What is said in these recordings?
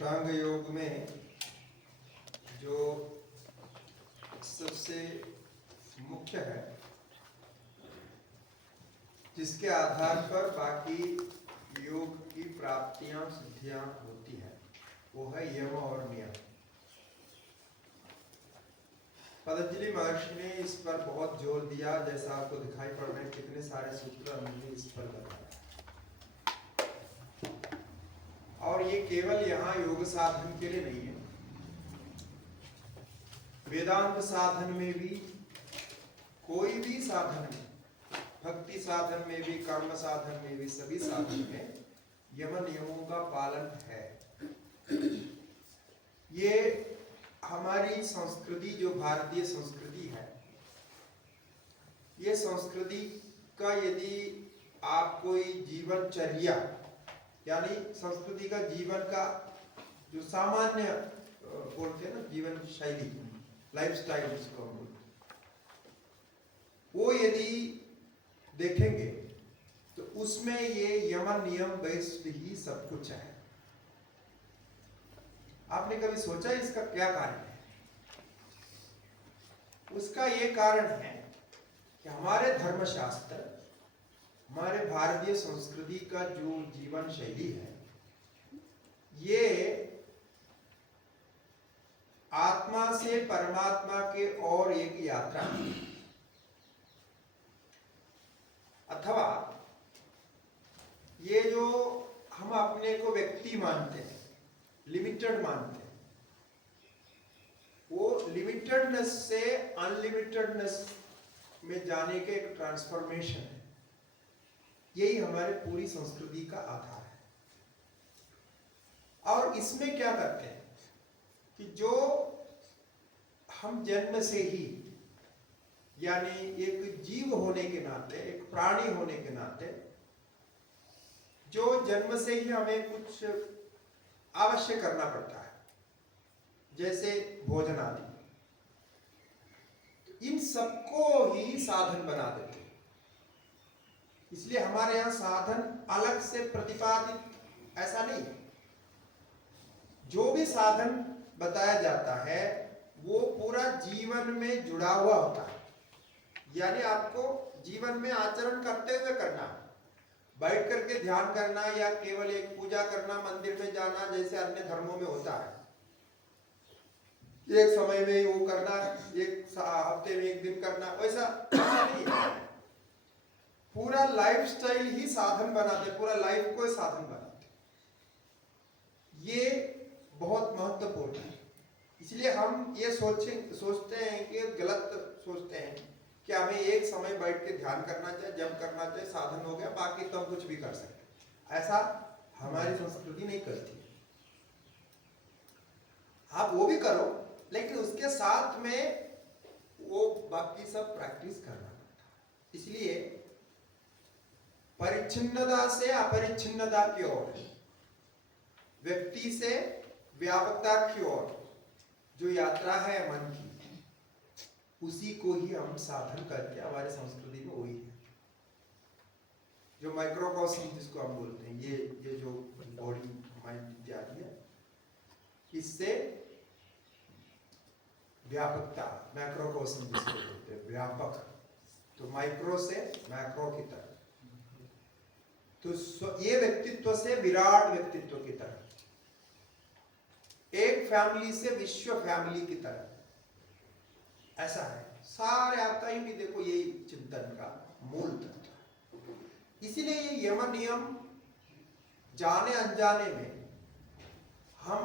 अष्टांग योग में जो सबसे मुख्य है, जिसके आधार पर बाकी योग की प्राप्तियां सिद्धियां होती है, वो है यम और नियम। पतंजलि महर्षि ने इस पर बहुत जोर दिया, जैसा आपको दिखाई पड़ रहे हैं कितने सारे सूत्र उन्होंने इस पर बताया। और ये केवल यहाँ योग साधन के लिए नहीं है, वेदांत साधन में भी, कोई भी साधन में, भक्ति साधन में भी, कर्म साधन में भी, सभी साधन में यम नियमों का पालन है। ये हमारी संस्कृति, जो भारतीय संस्कृति है, ये संस्कृति का यदि आप कोई जीवनचर्या यानी संस्कृति का जीवन का जो सामान्य बोलते हैं ना, जीवन शैली, लाइफस्टाइल जिसको हम बोलते हैं, वो यदि देखेंगे तो उसमें ये यम नियम बेस्ड ही सब कुछ है। आपने कभी सोचा इसका क्या कारण है? उसका ये कारण है कि हमारे धर्मशास्त्र, हमारे भारतीय संस्कृति का जो जीवन शैली है, ये आत्मा से परमात्मा के और एक यात्रा है, अथवा ये जो हम अपने को व्यक्ति मानते हैं, लिमिटेड मानते हैं, वो लिमिटेडनेस से अनलिमिटेडनेस में जाने के एक ट्रांसफॉर्मेशन है। यही हमारे पूरी संस्कृति का आधार है। और इसमें क्या करते हैं कि जो हम जन्म से ही, यानी एक जीव होने के नाते, एक प्राणी होने के नाते, जो जन्म से ही हमें कुछ अवश्य करना पड़ता है, जैसे भोजन आदि, तो इन सबको ही साधन बना देते हैं। इसलिए हमारे यहाँ साधन अलग से प्रतिपादित ऐसा नहीं, जो भी साधन बताया जाता है वो पूरा जीवन में जुड़ा हुआ होता है। यानी आपको जीवन में आचरण करते हुए करना, बैठ करके ध्यान करना या केवल एक पूजा करना, मंदिर में जाना, जैसे अन्य धर्मों में होता है, एक समय में वो करना, एक हफ्ते में एक दिन करना, वैसा नहीं है। पूरा लाइफस्टाइल ही साधन बनाते, पूरा लाइफ को साधन बनाते। ये बहुत महत्वपूर्ण है। इसलिए हम ये सोचते हैं कि गलत सोचते हैं कि हमें एक समय बैठ के ध्यान करना चाहिए, जब करना चाहिए, साधन हो गया, बाकी तो हम कुछ भी कर सकते। ऐसा हमारी संस्कृति नहीं करती। आप वो भी करो, लेकिन उसके साथ में वो बाकी सब प्रैक्टिस करना पड़ता है। इसलिए परिच्छिन्नता से अपरिच्छिन्नता की ओर, व्यक्ति से व्यापकता की ओर जो यात्रा है मन की, उसी को ही हम साधन करके, हमारी संस्कृति में वही है जो माइक्रोकॉस्म जिसको हम बोलते हैं, ये जो बॉडी माइंड इत्यादि है, इससे व्यापकता, मैक्रोकॉस्म जिसको बोलते हैं, व्यापक, तो माइक्रो से मैक्रो की तरफ, तो ये व्यक्तित्व से विराट व्यक्तित्व की तरफ, एक फैमिली से विश्व फैमिली की तरफ, ऐसा है। सारे आप कहीं भी देखो, यही चिंतन का मूल तत्व है। इसीलिए ये यम नियम जाने अनजाने में हम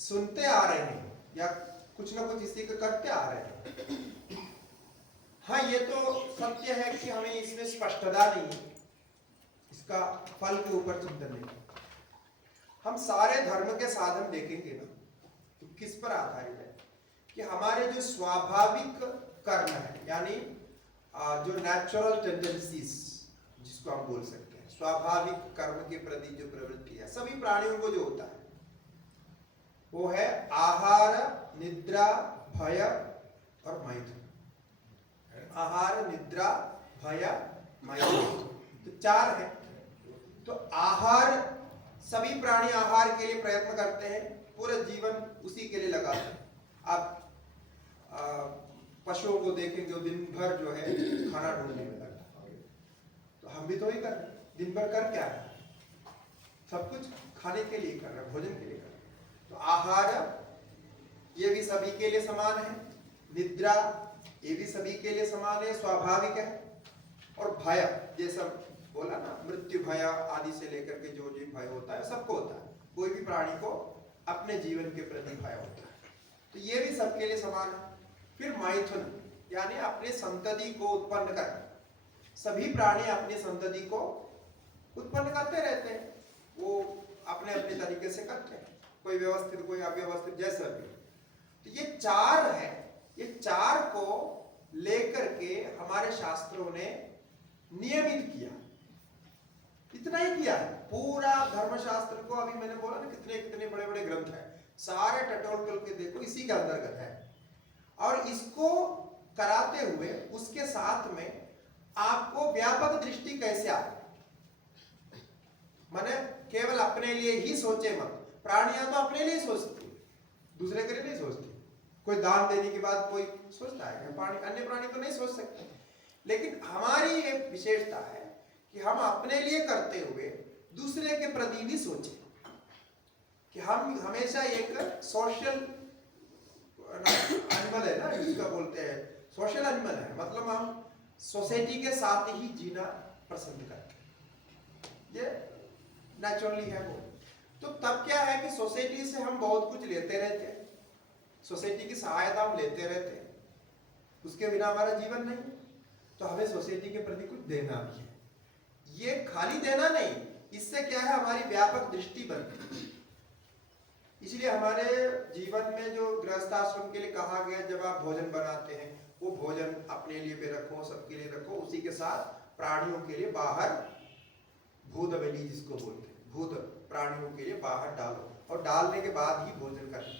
सुनते आ रहे हैं या कुछ ना कुछ इसी को करते आ रहे हैं। हाँ, ये तो सत्य है कि हमें इसमें स्पष्टता नहीं है, इसका फल के ऊपर चिंतन नहीं। हम सारे धर्म के साधन देखेंगे ना, तो किस पर आधारित है कि हमारे जो स्वाभाविक कर्म है, यानी जो नेचुरल टेंडेंसीज जिसको हम बोल सकते हैं, स्वाभाविक कर्म के प्रति जो प्रवृत्ति है सभी प्राणियों को जो होता है, वो है आहार, निद्रा, भय और मैथुन। आहार, निद्रा, भय, मैथुन, तो चार है। तो आहार सभी प्राणी आहार के लिए प्रयत्न करते हैं, पूरा जीवन उसी के लिए लगाते हैं। आप पशुओं को देखें जो दिन भर जो है खाना ढूंढने में लगता है, तो हम भी तो ही कर रहे हैं। दिन भर कर क्या है, सब कुछ खाने के लिए कर रहे हैं, भोजन के लिए कर रहे हैं। तो आहार ये भी सभी के लिए समान है, निद्रा ये भी सभी के लिए समान है, स्वाभाविक है। और भय, ये सब बोला ना, मृत्यु भय आदि से लेकर के जो भय होता है सबको होता है, कोई भी प्राणी को अपने जीवन के प्रति भय होता है, तो ये भी सबके लिए समान है। फिर मैथुन यानी अपने संतति को उत्पन्न करना, सभी प्राणी अपनी संतति को उत्पन्न करते रहते हैं, वो अपने अपने तरीके से करते हैं, कोई व्यवस्थित कोई अव्यवस्थित जैसा भी। तो ये चार है, ये चार को लेकर के हमारे शास्त्रों ने नियमित किया, इतना ही किया है। पूरा धर्मशास्त्र को अभी मैंने बोला ना कितने कितने बड़े बड़े ग्रंथ हैं, सारे टटोल के देखो इसी के अंतर्गत है। और इसको कराते हुए उसके साथ में आपको व्यापक दृष्टि कैसे आए, माने केवल अपने लिए ही सोचे मत। प्राणियां तो अपने लिए सोचती, दूसरे के लिए नहीं सोचती। कोई दान देने के बाद कोई सोचता है, अन्य प्राणी तो नहीं सोच सकते। लेकिन हमारी ये विशेषता है कि हम अपने लिए करते हुए दूसरे के प्रति भी सोचें, कि हम हमेशा एक सोशल एनिमल है ना, जिसका बोलते हैं सोशल एनिमल है, मतलब हम सोसाइटी के साथ ही जीना पसंद करते हैं, ये नेचुरली है वो। तो तब क्या है कि सोसाइटी से हम बहुत कुछ लेते रहते हैं, सोसाइटी की सहायता हम लेते रहते हैं, उसके बिना हमारा जीवन नहीं। तो हमें सोसाइटी के प्रति कुछ देना भी है, ये खाली देना नहीं, इससे क्या है हमारी व्यापक दृष्टि बनती है। इसलिए हमारे जीवन में जो गृहस्थाश्रम के लिए कहा गया, जब आप भोजन बनाते हैं वो भोजन अपने लिए भी रखो, सबके लिए रखो, उसी के साथ प्राणियों के लिए बाहर भूत बलि जिसको बोलते हैं, भूत प्राणियों के लिए बाहर डालो, और डालने के बाद ही भोजन करें।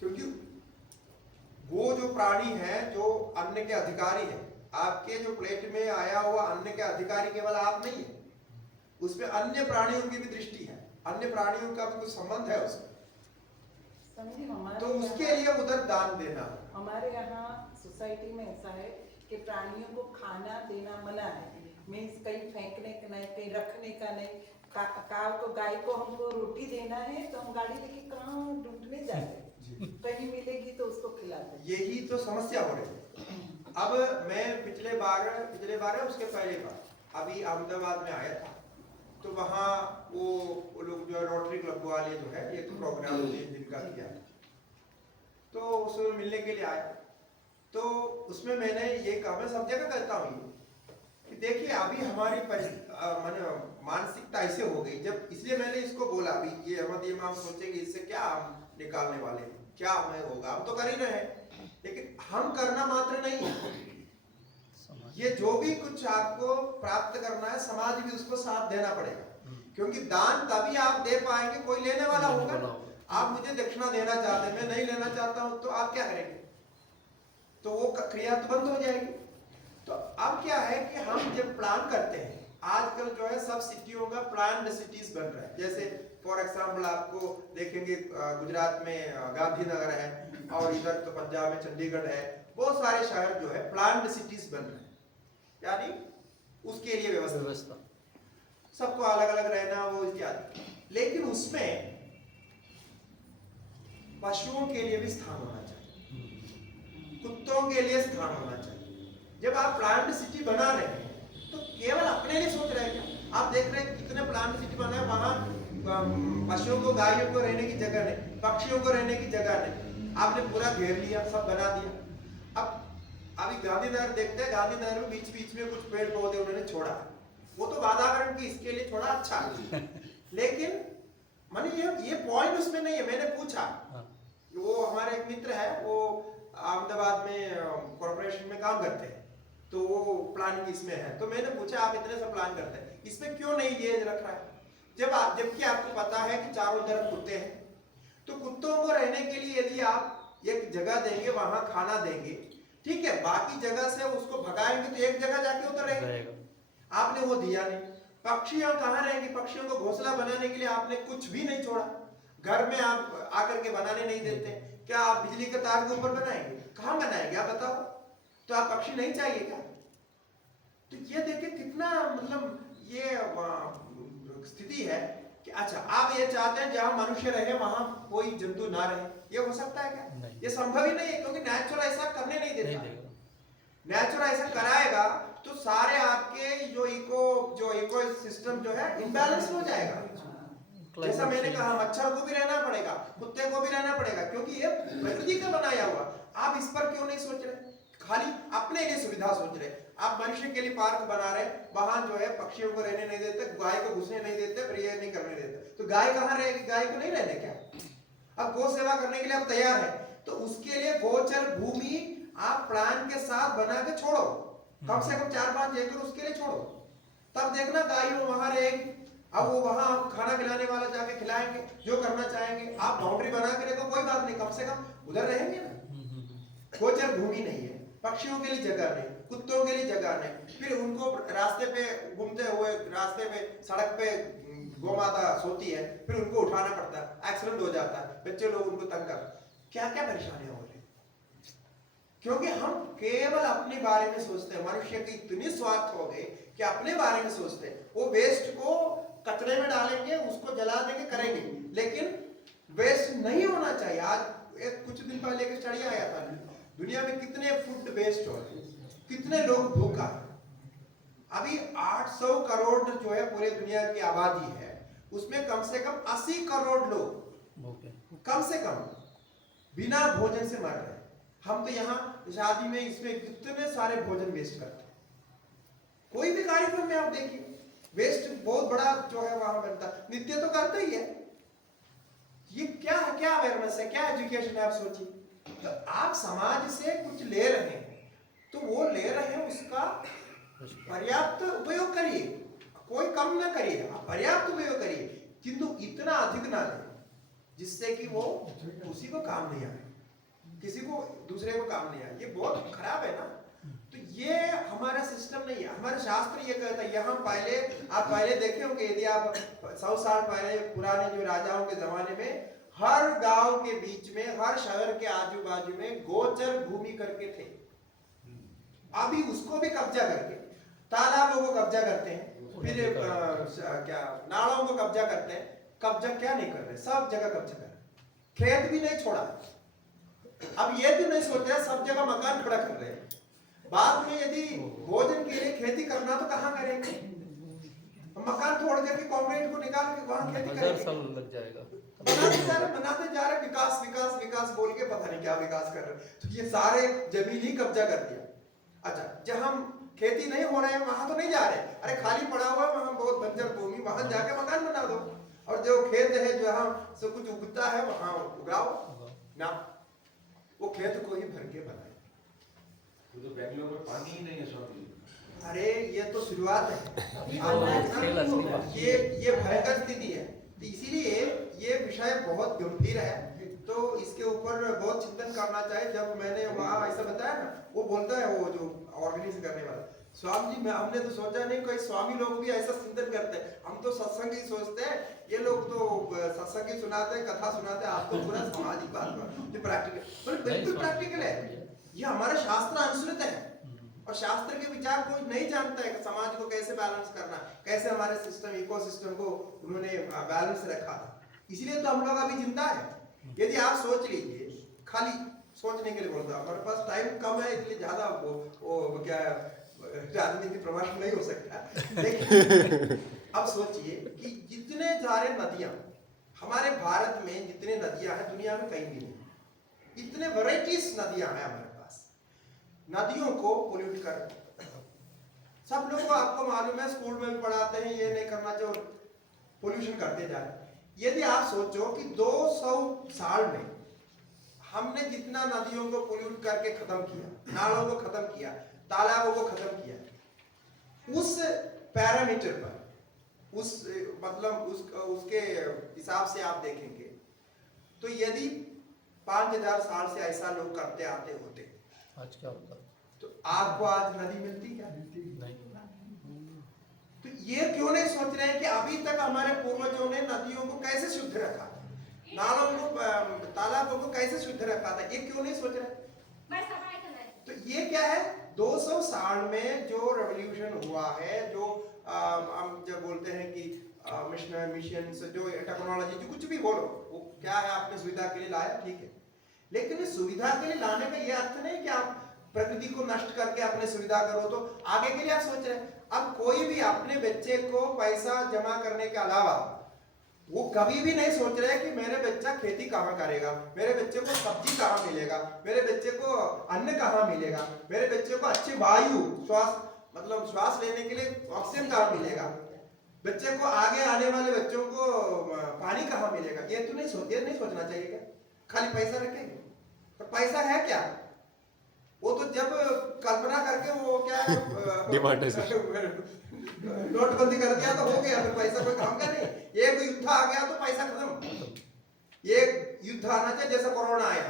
क्योंकि वो जो प्राणी है जो अन्न के अधिकारी है, आपके जो प्लेट में आया हुआ अन्न के अधिकारी केवल आप नहीं है, उसमें अन्य प्राणियों की भी दृष्टि है, अन्य प्राणियों का भी कुछ संबंध है उसमें, तो उसके लिए उधर दान देना। हमारे यहाँ सोसाइटी में ऐसा है कि प्राणियों को खाना देना मना है, मीन्स कहीं फेंकने का नहीं, कहीं रखने का नहीं। काव को, गाय को हमको रोटी देना है तो हम गाड़ी लेके कहाँ ढूंढने जाते, कहीं मिलेगी तो उसको खिलाते। यही तो समस्या हो रही है। अब मैं पिछले बार उसके पहले बार अभी अहमदाबाद में आया था, तो वहाँ वो लोग जो रोटरी क्लब वाले जो है एक प्रोग्राम 3 दिन का किया, तो उसमें मिलने के लिए आया। तो उसमें मैंने ये कहा, मैं सब जगह कहता हूँ कि देखिए अभी हमारी मानसिकता ऐसे हो गई, जब इसलिए मैंने इसको बोला अभी ये हम सोचेंगे इससे क्या हम निकालने वाले हैं, क्या हमें होगा, हम तो कर ही रहे हैं, लेकिन हम करना मात्र नहीं है, ये जो भी कुछ आपको प्राप्त करना है समाज भी उसको साथ देना पड़ेगा। क्योंकि दान तभी आप दे पाएंगे, कोई लेने वाला होगा। आप मुझे दक्षिणा देना चाहते हैं, मैं नहीं लेना चाहता हूं, तो आप क्या करेंगे, तो वो क्रिया तो बंद हो जाएगी। तो अब क्या है कि हम जब प्लान करते हैं, आजकल जो है सब सिटियों का प्लान्ड सिटीज बन रहा है, जैसे फॉर एग्जाम्पल आपको देखेंगे गुजरात में गांधीनगर है, और इधर तो पंजाब में चंडीगढ़ है, बहुत सारे शहर जो है प्लान्ड सिटीज बन रहे हैं, यानी उसके लिए व्यवस्था, सबको अलग अलग रहना वो इत्यादि। लेकिन उसमें पशुओं के लिए भी स्थान होना चाहिए, कुत्तों के लिए स्थान होना चाहिए। जब आप प्लान्ड सिटी बना रहे हैं तो केवल अपने लिए सोच रहे हैं क्या? आप देख रहे हैं कितने प्लान्ड सिटी बना है, वहां पशुओं को, गायों को रहने की जगह नहीं, पक्षियों को रहने की जगह नहीं, आपने पूरा घेर लिया, सब बना दिया। अब अभी गांधीनगर देखते हैं, गांधीनगर में बीच बीच में कुछ पेड़ पौधे उन्होंने छोड़ा, वो तो वातावरण की इसके लिए थोड़ा अच्छा है, लेकिन माने ये पॉइंट उसमें नहीं है। मैंने पूछा, वो हमारे एक मित्र है, वो अहमदाबाद में कॉर्पोरेशन में काम करते हैं, तो वो प्लानिंग इसमें है, तो मैंने पूछा आप इतने सब प्लान करते हैं, इसमें क्यों नहीं ये रख रहा है? जबकि आपको पता है कि चारों तरफ कुत्ते हैं, तो कुत्तों को रहने के लिए यदि आप एक जगह देंगे, वहां खाना देंगे, ठीक है, बाकी जगह से उसको भगाएंगे तो एक जगह जाके उतर रहेगा, आपने वो दिया नहीं। पक्षियों कहाँ रहेंगी? पक्षियों को घोंसला बनाने के लिए आपने कुछ भी नहीं छोड़ा। घर में आप आकर के बनाने नहीं देते। क्या आप बिजली के तार के ऊपर बनाएंगे? कहाँ बनाएंगे आप बताओ? तो आप पक्षी नहीं चाहिए क्या? तो ये देखिए कितना मतलब ये स्थिति है कि अच्छा आप ये चाहते हैं जहां मनुष्य रहे वहां कोई जंतु ना रहे। ये हो सकता है क्या? नहीं। ये संभव ही नहीं है, क्योंकि नेचर ऐसा करने नहीं नहीं देता। देगा। नेचर ऐसा कराएगा तो सारे आपके जो इको सिस्टम जो है इम्बैलेंस हो जाएगा। जैसा मैंने कहा, मच्छर को भी रहना पड़ेगा, कुत्ते को भी रहना पड़ेगा, क्योंकि ये प्रकृति का बनाया हुआ। आप इस पर क्यों नहीं सोच रहे? खाली अपने लिए सुविधा सोच रहे। आप मनुष्य के लिए पार्क बना रहे, वहां जो है पक्षियों को रहने नहीं देते, गाय को घुसने नहीं देते, प्रिय नहीं करने देते। तो गाय कहाँ रहेगी? गाय को नहीं रहने क्या? अब गौ सेवा करने के लिए आप तैयार है, तो उसके लिए गोचर भूमि आप प्लान के साथ बना के छोड़ो। कम से कम 4-5 एकड़ उसके लिए छोड़ो, तब देखना गाय वहां रहेगी। अब वो वहां खाना खिलाने वाला जाके खिलाएंगे, जो करना चाहेंगे। आप बाउंड्री बना के रखो, कोई बात नहीं, कम से कम उधर रहेंगे ना। गोचर भूमि नहीं है, पक्षियों के लिए जगह नहीं, कुत्तों के लिए जगह नहीं। फिर उनको रास्ते पे घूमते हुए, रास्ते पे सड़क पे गौ माता सोती है, फिर उनको उठाना पड़ता है, एक्सीडेंट हो जाता है, बच्चे लोग उनको तंग कर, क्या क्या परेशानियां हो रही। क्योंकि हम केवल अपने बारे में सोचते हैं। मनुष्य की इतनी स्वार्थ हो गई कि अपने बारे में सोचते हैं। वो वेस्ट को कचरे में डालेंगे, उसको जला देंगे, करेंगे, लेकिन वेस्ट नहीं होना चाहिए। आज एक कुछ दिन पहले एक स्टडी आया था, दुनिया में कितने फूड वेस्ट हो रहे, कितने लोग भूखा है। अभी 800 करोड़ जो है पूरे दुनिया की आबादी है, उसमें कम से कम 80 करोड़ लोग कम से कम बिना भोजन से मर रहे हैं। हम तो यहाँ शादी में इसमें कितने सारे भोजन वेस्ट करते हैं। कोई भी कार्यक्रम में आप देखिए, वेस्ट बहुत बड़ा जो है वहां बनता है। नित्य तो करते ही है। ये क्या है? क्या अवेयरनेस है? क्या एजुकेशन है? आप सोचिए। तो आप समाज से कुछ ले रहे हैं, तो वो ले रहे हैं, उसका पर्याप्त उपयोग करिए, कोई कम ना करिए, आप पर्याप्त उपयोग करिए, किंतु इतना अधिक ना लें जिससे कि वो उसी को काम नहीं आए, किसी को दूसरे को काम नहीं आए। ये बहुत खराब है ना। तो ये हमारा सिस्टम नहीं है। हमारा शास्त्र ये कहता है, यहाँ पहले आप पहले देखे होंगे, यदि आप 100 साल पहले पुराने जो राजाओं के जमाने में हर गांव के बीच में, हर शहर के आजू बाजू में गोचर भूमि करके थे। अभी उसको भी कब्जा करके तालाबों को कब्जा करते हैं, फिर क्या नालों को कब्जा करते हैं। कब्जा क्या नहीं कर रहे, सब जगह कब्जा कर रहे, खेत भी नहीं छोड़ा। अब ये भी नहीं सोच रहे, सब जगह मकान खड़ा कर रहे हैं। बाद में यदि भोजन के लिए खेती करना तो कहाँ करेंगे? मकान तोड़ करके कंक्रीट को निकाल के वहां खेती करेंगे। लग जाएगा। बनाते जा रहे विकास विकास विकास बोल के, पता नहीं क्या विकास कर रहे। तो ये सारे जमीन ही कब्जा कर दिया। अच्छा, जब हम खेती नहीं हो रहे हैं वहां तो नहीं जा रहे, अरे खाली पड़ा हुआ है वहां बहुत बंजर भूमि, वहां जाके मकान बना दो, और जो खेत है जहां सब कुछ उगता है वहां उगाओ ना। वो खेत को ही भर के बनाए। तो बेंगलोर में पानी ही नहीं है स्वामी। अरे ये तो शुरुआत है, ये भयंकर स्थिति है। तो इसीलिए ये विषय बहुत गंभीर है, तो इसके ऊपर बहुत चिंतन करना चाहिए। जब मैंने वहाँ ऐसा बताया ना, वो बोलता है, वो जो ऑर्गेनाइज करने वाला स्वामी जी, हमने तो सोचा नहीं कोई स्वामी लोग भी ऐसा चिंतन करते हैं। हम तो सत्संग ही सोचते हैं, ये लोग तो सत्संग ही सुनाते हैं, कथा सुनाते हैं। आप तो पूरा सामाजिक बात जो प्रैक्टिकल, बिल्कुल प्रैक्टिकल है। ये हमारा शास्त्र अनुसृत है, और शास्त्र के विचार कोई नहीं जानता है कि समाज को कैसे बैलेंस करना, कैसे हमारे सिस्टम, इकोसिस्टम को उन्होंने बैलेंस रखा था। इसीलिए तो हम लोग अभी जिंदा है। यदि आप सोच लीजिए, खाली सोचने के लिए बोलता हूँ, हमारे पास टाइम कम है, इसलिए ज्यादा वो क्या राजनीति प्रभाव नहीं हो सकता। लेकिन अब सोचिए कि जितने सारे नदियां हमारे भारत में, जितने नदियां हैं दुनिया में कहीं भी नहीं, इतने वैराइटीज नदियां हैं हमारे पास। नदियों को पोल्यूट कर, सब लोगों को आपको मालूम है, स्कूल में भी पढ़ाते हैं, ये नहीं करना चाहिए, पोल्यूशन करते जा रहे। यदि आप सोचो कि 200 साल में हमने जितना नदियों को पोल्यूट करके खत्म किया, नालों को खत्म किया, तालाबों को खत्म किया, उस पैरामीटर पर, उस मतलब उसके हिसाब से आप देखेंगे तो यदि 5000 साल से ऐसा लोग करते आते होते, आज क्या होता, तो आपको आज नदी मिलती क्या? नहीं। तो ये क्यों नहीं सोच रहे हैं कि अभी तक हमारे पूर्वजों ने नदियों को कैसे शुद्ध रखा, नालों को, तालाबों को कैसे शुद्ध रखा था, ये क्यों नहीं सोच रहे? तो ये क्या है, 200 साल में जो रेवोल्यूशन हुआ है, जो हम जब बोलते हैं कि मिशन से जो टेक्नोलॉजी, जो कुछ भी बोलो, वो क्या है, आपने सुविधा के लिए लाया, ठीक है, लेकिन इस सुविधा के लिए लाने का ये अर्थ नहीं कि आप प्रकृति को नष्ट करके अपने सुविधा करो तो आगे के लिए आप सोच रहे हैं। अब कोई भी अपने बच्चे को पैसा जमा करने के अलावा वो कभी भी नहीं सोच रहे कि मेरे बच्चा खेती कहाँ करेगा, मेरे बच्चे को सब्जी कहाँ मिलेगा, मेरे बच्चे को अन्न कहाँ मिलेगा, मेरे बच्चे को अच्छी वायु श्वास लेने के लिए ऑक्सीजन कहाँ मिलेगा, बच्चे को आगे आने वाले बच्चों को पानी कहाँ मिलेगा, ये तो नहीं सोचना चाहिए क्या? खाली पैसा रखेंगे तो पैसा है क्या? वो तो जब कल्पना करके वो क्या नोटबंदी कर दिया तो हो गया, फिर पैसा कोई काम का नहीं। एक युद्ध आ गया तो पैसा खत्म। एक युद्ध आना चाहिए, जैसा कोरोना आया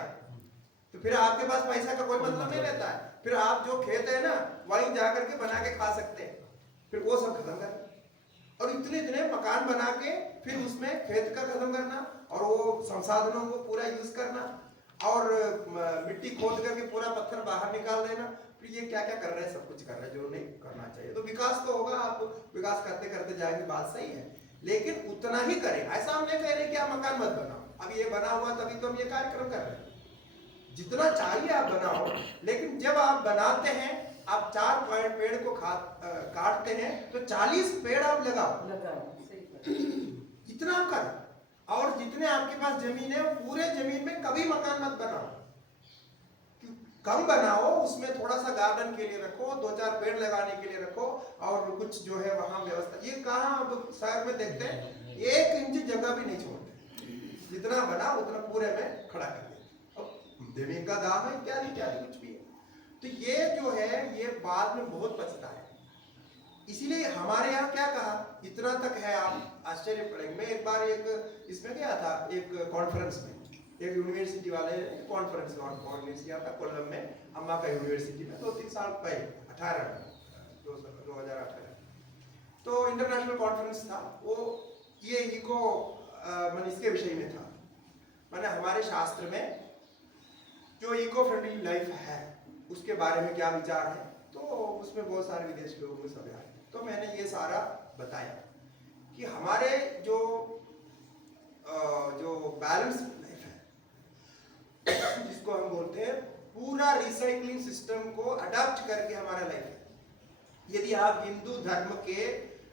तो फिर आपके पास पैसा का कोई मतलब नहीं रहता है। फिर आप जो खेत है ना वहीं जा करके बना के खा सकते हैं, फिर वो सब खत्म कर, और इतने मकान बना के फिर उसमें खेत का खत्म करना और वो संसाधनों को पूरा यूज करना और मिट्टी खोद करके पूरा पत्थर बाहर निकाल देना, फिर ये क्या क्या कर रहे हैं, सब कुछ कर रहे हैं जो नहीं करना चाहिए। तो विकास तो होगा, आप विकास करते करते जाएंगे, बात सही है, लेकिन उतना ही करें। ऐसा हम नहीं कह रहे कि आप मकान मत बनाओ, अब ये बना हुआ तभी तो हम ये कार्यक्रम कर रहे हैं, जितना चाहिए आप बनाओ, लेकिन जब आप बनाते हैं, आप 4 पेड़ को काटते हैं तो 40 पेड़ आप लगाओ, इतना कर। और जितने आपके पास जमीन है पूरे जमीन में कभी मकान मत बनाओ, कम बनाओ, उसमें थोड़ा सा गार्डन के लिए रखो, 2-4 पेड़ लगाने के लिए रखो, और कुछ जो है वहां व्यवस्था। ये कहाँ अब शहर में देखते हैं 1 इंच जगह भी नहीं छोड़ते, जितना बना उतना पूरे में खड़ा कर देते, अब जमीन का दाम है इत्यादि इत्यादि कुछ भी है। तो ये जो है ये बाद में बहुत बचता है, इसीलिए हमारे यहाँ क्या कहा, इतना तक है, आप आश्चर्य पड़ेंगे। मैं एक बार एक इसमें गया था, एक कॉन्फ्रेंस में, एक यूनिवर्सिटी वाले कॉन्फ्रेंस ऑर्गेनाइज किया था कोल्लम में, अम्मा का यूनिवर्सिटी में, 2-3 साल पहले 2018 तो इंटरनेशनल कॉन्फ्रेंस था वो, ये इको मैंने इसके विषय में था, मैंने हमारे शास्त्र में जो इको फ्रेंडली लाइफ है उसके बारे में क्या विचार है, तो उसमें बहुत सारे विदेशी लोगों में सब आए, तो मैंने ये सारा बताया कि हमारे जो बैलेंस लाइफ है जिसको हम बोलते हैं पूरा रिसाइकलिंग सिस्टम को अडॉप्ट करके हमारा लाइफ है। यदि आप हिंदू धर्म के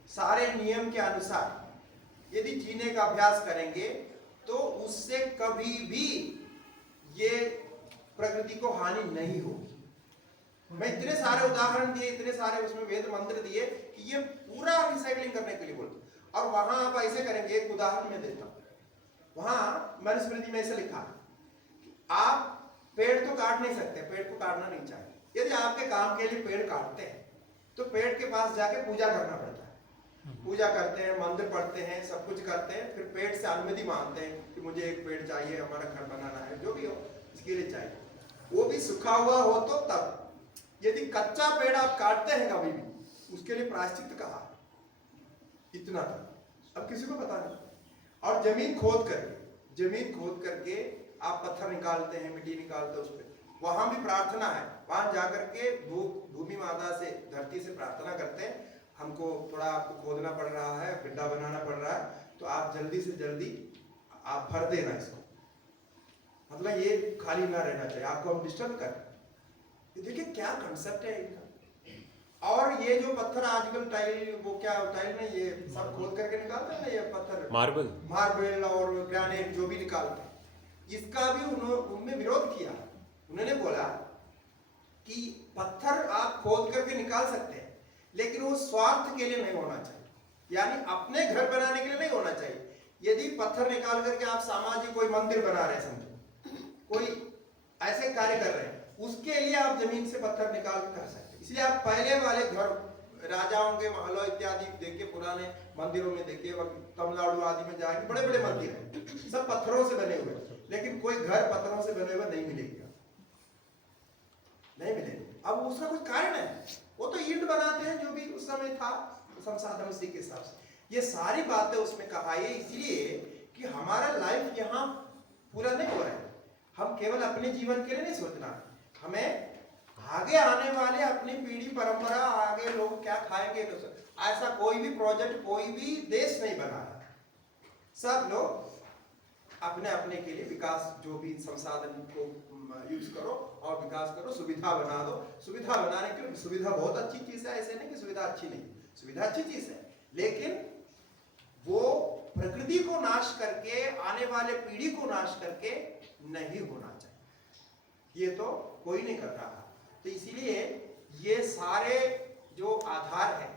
सारे नियम के अनुसार यदि जीने का अभ्यास करेंगे तो उससे कभी भी ये प्रकृति को हानि नहीं होगी। मैं इतने सारे उदाहरण दिए, इतने सारे उसमें वेद मंत्र दिए कि ये पूरा रिसाइकलिंग करने के लिए बोलते, और वहां आप ऐसे करेंगे। एक उदाहरण मैं देता हूं, वहां मनुस्मृति में ऐसे लिखा कि आप पेड़ तो काट नहीं सकते, पेड़ को काटना नहीं चाहिए। यदि आपके काम के लिए पेड़ काटते हैं तो पेड़ के पास जाके पूजा करना पड़ता है, पूजा करते हैं, मंदिर पढ़ते हैं, सब कुछ करते हैं, फिर पेड़ से अनुमति मांगते हैं कि मुझे एक पेड़ चाहिए, हमारा घर बनाना है, जो भी हो इसके लिए चाहिए, वो भी सूखा हुआ हो तो तब। यदि कच्चा पेड़ आप काटते हैं कभी भी, उसके लिए प्रायश्चित कहा, इतना था, अब किसी को पता नहीं। और जमीन खोद करके आप पत्थर निकालते हैं, मिट्टी निकालते हैं, उस पर वहां भी प्रार्थना है, वहां जाकर के भूमि माता से, धरती से प्रार्थना करते हैं, हमको थोड़ा आपको खोदना पड़ रहा है, गड्ढा बनाना पड़ रहा है, तो आप जल्दी से जल्दी आप भर देना इसको, मतलब ये खाली ना रहना चाहिए, आपको हम डिस्टर्ब कर। देखिए क्या कंसेप्ट है इनका। और ये जो पत्थर आजकल टाइल, वो क्या टाइल में ये सब खोद करके निकालते हैं ना, ये पत्थर मार्बल और ग्रेनाइट जो भी निकालते हैं, इसका भी उन्होंने विरोध किया। उन्होंने बोला कि पत्थर आप खोद करके निकाल सकते हैं, लेकिन वो स्वार्थ के लिए नहीं होना चाहिए, यानी अपने घर बनाने के लिए नहीं होना चाहिए। यदि पत्थर निकाल करके आप सामाजिक कोई मंदिर बना रहे हैं, समझो कोई ऐसे कार्य कर रहे हैं, उसके लिए आप जमीन से पत्थर निकाल कर सकते हैं। इसलिए आप पहले वाले घर, राजाओं के महलों इत्यादि देखिए, पुराने मंदिरों में देखिए, तमिलनाडु आदि में जाएंगे, बड़े बड़े मंदिर हैं, सब पत्थरों से बने हुए, लेकिन कोई घर पत्थरों से बने हुए नहीं मिलेगा, नहीं मिलेगा। अब उसका कुछ कारण है, वो तो ईंट बनाते हैं, जो भी उस समय था संसाधन उसी के हिसाब से। ये सारी बातें उसमें कहा है इसलिए कि हमारा लाइफ यहाँ पूरा नहीं हो रहा है। हम केवल अपने जीवन के लिए नहीं सोचना, हमें आगे आने वाले अपनी पीढ़ी परंपरा, आगे लोग क्या खाएंगे, ऐसा कोई भी प्रोजेक्ट, कोई भी देश नहीं बना रहा। सब लोग अपने अपने के लिए विकास, जो भी संसाधन को यूज करो और विकास करो, सुविधा बना दो। सुविधा बनाने के लिए, सुविधा बहुत अच्छी चीज है, ऐसे नहीं कि सुविधा अच्छी नहीं, सुविधा अच्छी चीज है, लेकिन वो प्रकृति को नाश करके, आने वाले पीढ़ी को नाश करके नहीं होना चाहिए। ये तो कोई नहीं कर रहा। तो इसीलिए ये सारे जो आधार है,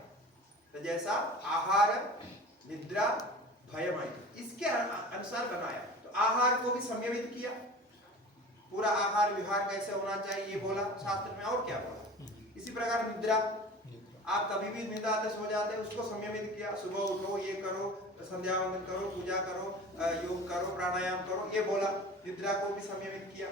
तो जैसा आहार, निद्रा, भयमय, इसके अनुसार बनाया। तो आहार को भी संयमित किया, पूरा आहार विहार कैसे होना चाहिए ये बोला शास्त्र में। और क्या बोला? इसी प्रकार निद्रा, आप कभी भी निद्रा आते सो जाते, उसको संयमित किया। सुबह उठो, ये करो, संध्या वंदन करो, पूजा करो, योग करो, प्राणायाम करो, ये बोला। निद्रा को भी संयमित किया।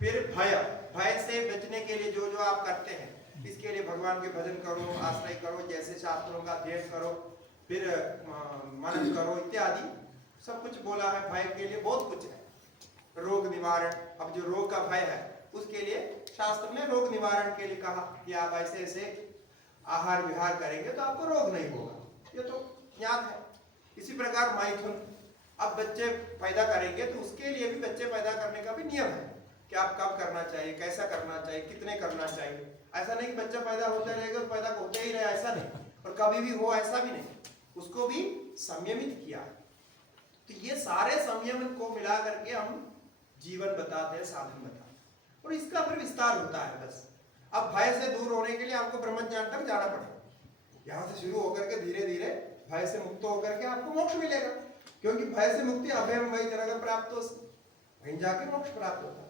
फिर भय, भय से बचने के लिए जो जो आप करते हैं, इसके लिए भगवान के भजन करो, आश्रय करो, जैसे शास्त्रों का अध्ययन करो, फिर मनन करो इत्यादि सब कुछ बोला है। भय के लिए बहुत कुछ है। रोग निवारण, अब जो रोग का भय है उसके लिए शास्त्र ने रोग निवारण के लिए कहा कि आप ऐसे ऐसे आहार विहार करेंगे तो आपको रोग नहीं होगा, ये तो ज्ञात है। इसी प्रकार मैथुन, अब बच्चे पैदा करेंगे तो उसके लिए भी बच्चे पैदा करने का भी नियम है कि आप कब करना चाहिए, कैसा करना चाहिए, कितने करना चाहिए। ऐसा नहीं कि बच्चा पैदा होता रहेगा तो पैदा होते ही रहे, ऐसा नहीं, और कभी भी हो ऐसा भी नहीं, उसको भी संयमित किया। तो ये सारे संयम को मिला करके हम जीवन बताते हैं, साधन बताते हैं, और इसका फिर विस्तार होता है। बस अब भय से दूर होने के लिए आपको ब्रह्मज्ञान तक जाना पड़ेगा। यहाँ से शुरू होकर के धीरे धीरे भय से मुक्त होकर के आपको मोक्ष मिलेगा, क्योंकि भय से मुक्ति अभयम वही जगह प्राप्त हो, वहीं जाके मोक्ष प्राप्त होता है।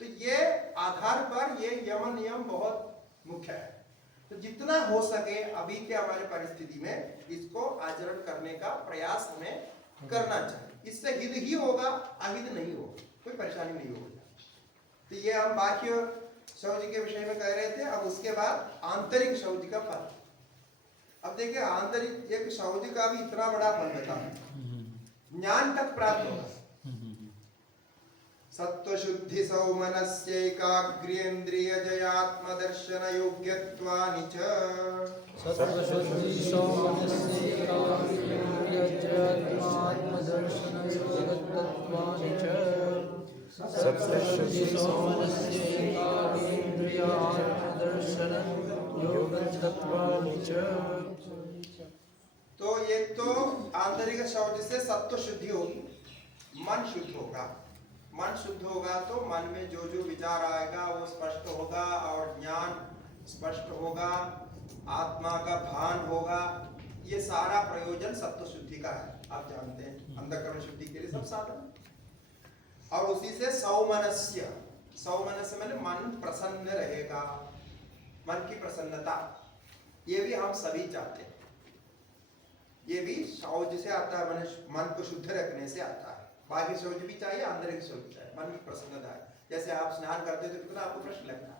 तो ये आधार पर ये यम नियम बहुत मुख्य है। तो जितना हो सके अभी के हमारे परिस्थिति में इसको आचरण करने का प्रयास हमें करना चाहिए। इससे हित ही होगा, अहित नहीं होगा, कोई परेशानी नहीं होगी। तो ये हम बाह्य शौच के विषय में कह रहे थे। अब उसके बाद आंतरिक शौच का फल। अब देखिए, आंतरिक एक शौच का भी इतना बड़ा फल बता, ज्ञान तक प्राप्त होगा। सत्व शुद्धि सौमनस्यैकाग्र्येन्द्रिय जयात्मदर्शन योग्यत्वानि च। सत्व शुद्धि सौमनस्यैकाग्र्येन्द्रिय जयात्मदर्शन योग्यत्वानि च। सत्व शुद्धि सौमनस्यैकाग्र्येन्द्रिय आत्मदर्शन योग्यत्वानि च। तो ये तो आंतरिक शौच से सत्व शुद्धि होगी, मन शुद्ध होगा। मन शुद्ध होगा तो मन में जो जो विचार आएगा वो स्पष्ट होगा, और ज्ञान स्पष्ट होगा, आत्मा का भान होगा। ये सारा प्रयोजन सत्व शुद्धि का है, आप जानते हैं। अंतःकरण शुद्धि के लिए सब साधन। और उसी से सौमनस्य, सौमनस्य माने मन प्रसन्न रहेगा, मन की प्रसन्नता, ये भी हम सभी चाहते हैं। ये भी शौच से आता है, मन को शुद्ध रखने से आता है। बाकी शौच भी चाहिए, आंतरिक शौच चाहिए, मन की प्रसन्नता है। जैसे आप स्नान करते हो तो कितना आपको प्रश्न लगता है,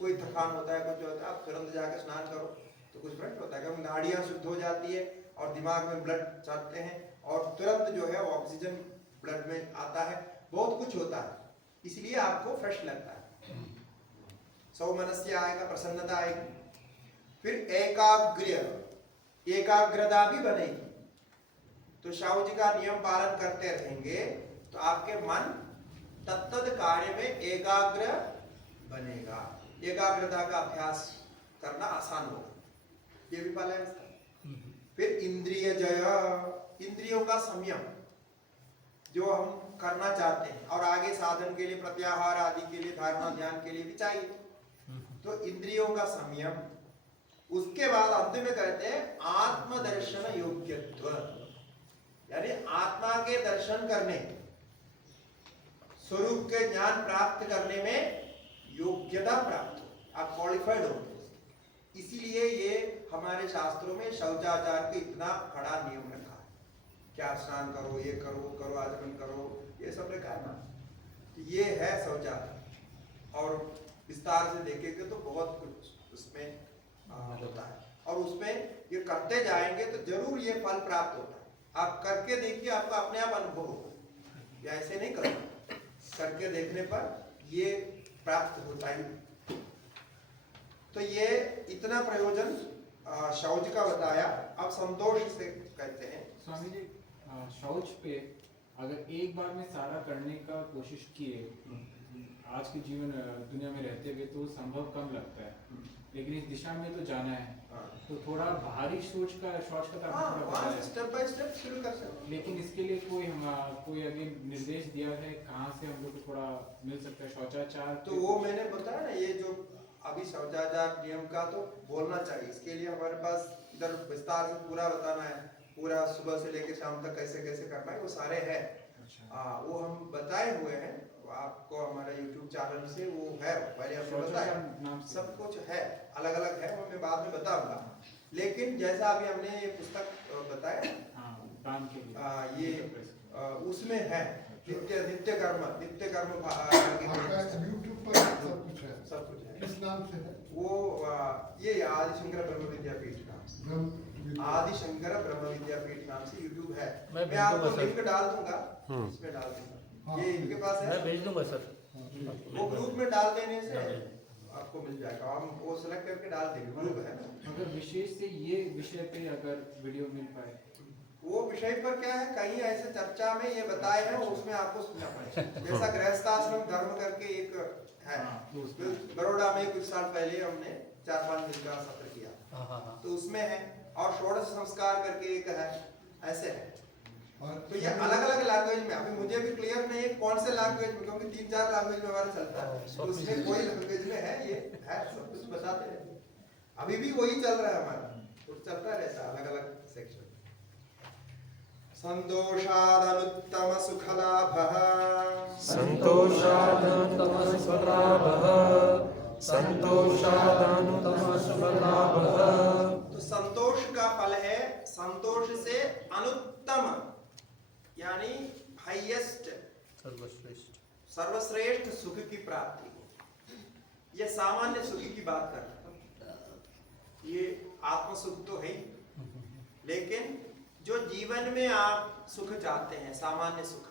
कोई थकान होता है, कुछ होता है, आप तुरंत जाकर स्नान करो तो कुछ प्रश्न होता है, क्योंकि नाड़ियाँ शुद्ध हो जाती है और दिमाग में ब्लड चलते हैं और तुरंत जो है ऑक्सीजन ब्लड में आता है, बहुत कुछ होता है, इसलिए आपको फ्रेश लगता है। सौमनस्य आएगा, प्रसन्नता आएगी। फिर एकाग्रता भी बनेगी। तो शौच का नियम पालन करते रहेंगे तो आपके मन तत्त कार्य में एकाग्र बनेगा। एकाग्रता का अभ्यास करना आसान होगा, ये भी पालन है। फिर इंद्रिय जय, इंद्रियों का संयम जो हम करना चाहते हैं, और आगे साधन के लिए, प्रत्याहार आदि के लिए, धारणा ध्यान के लिए भी चाहिए। तो इंद्रियों का संयम। उसके बाद अंत में कहते हैं आत्मदर्शन योग्यत्व, यानी आत्मा के दर्शन करने, स्वरूप के ज्ञान प्राप्त करने में योग्यता प्राप्त हो, आप क्वालिफाइड हो। इसीलिए ये हमारे शास्त्रों में शौचाचार के इतना कड़ा नियम रखा है, क्या स्नान करो, ये करो, वो करो, आचमन करो, ये सब रखा है ना। तो ये है शौचाचार, और विस्तार से देखेंगे तो बहुत कुछ उसमें होता है। और उसमें ये करते जाएंगे तो जरूर ये फल प्राप्त होता है। आप करके देखिए, आपका अपने आप अनुभव होगा। या ऐसे नहीं करना, करके देखने पर ये प्राप्त होता ही। तो ये इतना प्रयोजन शौच का बताया। अब संतोष से कहते हैं। स्वामी जी, शौच पे अगर एक बार में सारा करने का कोशिश किए, आज के जीवन दुनिया में रहते हुए तो संभव कम लगता है, लेकिन इस दिशा में तो जाना है, तो थोड़ा बाहरी शौच का तो आपने थोड़ा बताया, स्टेप बाय स्टेप शुरू कर सकते हैं। लेकिन इसके लिए कोई अभी निर्देश दिया है कहाँ से हम लोग को थोड़ा मिल सकता है शौचाचार? तो वो मैंने बताया ना, ये जो अभी शौचाचार नियम का तो बोलना चाहिए। इसके लिए हमारे पास इधर विस्तार से पूरा बताना है, पूरा सुबह से लेकर शाम तक कैसे कैसे करना है, वो सारे है। वो हम बताए हुए हैं आपको, हमारे YouTube चैनल से वो है, पहले हमने बताया, सब कुछ है, अलग अलग है, वो मैं बाद में बताऊंगा। लेकिन जैसा अभी हमने ये पुस्तक बताया, ये उसमें है नित्य कर्म YouTube पर सब कुछ है। किस नाम से है? वो ये आदिशंकर ब्रह्म विद्यापीठ नाम, आदिशंकर ब्रह्म विद्यापीठ नाम से YouTube है। मैं आपको लिंक डाल दूंगा, इसमें डाल दूंगा। ये इनके पास है, मैं भेज दूंगा सर। वो ग्रुप में डाल देने से आपको मिल जाएगा। हम वो सिलेक्ट करके डाल देंगे, ग्रुप है ना। अगर विशेष से ये विषय पे अगर वीडियो मिल पाए, वो विषय पर क्या है, कहीं ऐसे चर्चा में ये बताए हैं, उसमें आपको सुनना पड़ेगा। जैसा गृहस्थाश्रम धर्म करके एक है, बड़ौदा में कुछ साल पहले हमने 4-5 दिन का सत्र किया, तो उसमें है। और षोडश संस्कार करके एक है, ऐसे है। तो ये अलग अलग लैंग्वेज में, अभी मुझे भी क्लियर नहीं है कौन से लैंग्वेज में, क्योंकि 3-4 लैंग्वेज में हमारा चलता है, तो उसमें कोई लैंग्वेज में है, ये है, सब कुछ बताते हैं। अभी भी वही चल रहा है हमारा, तो चलता रहता है अलग अलग सेक्शन। संतोषादनुत्तम सुखलाभः, संतोषादनुत्तम सुखलाभः, संतोषादनुत्तम सुखलाभः। तो संतोष का फल है, संतोष से अनुत्तम यानी हाईएस्ट, सर्वश्रेष्ठ सुख की प्राप्ति। ये सामान्य सुख की बात कर रहा हूं, ये आत्म सुख तो है ही, लेकिन जो जीवन में आप सुख चाहते हैं, सामान्य सुख,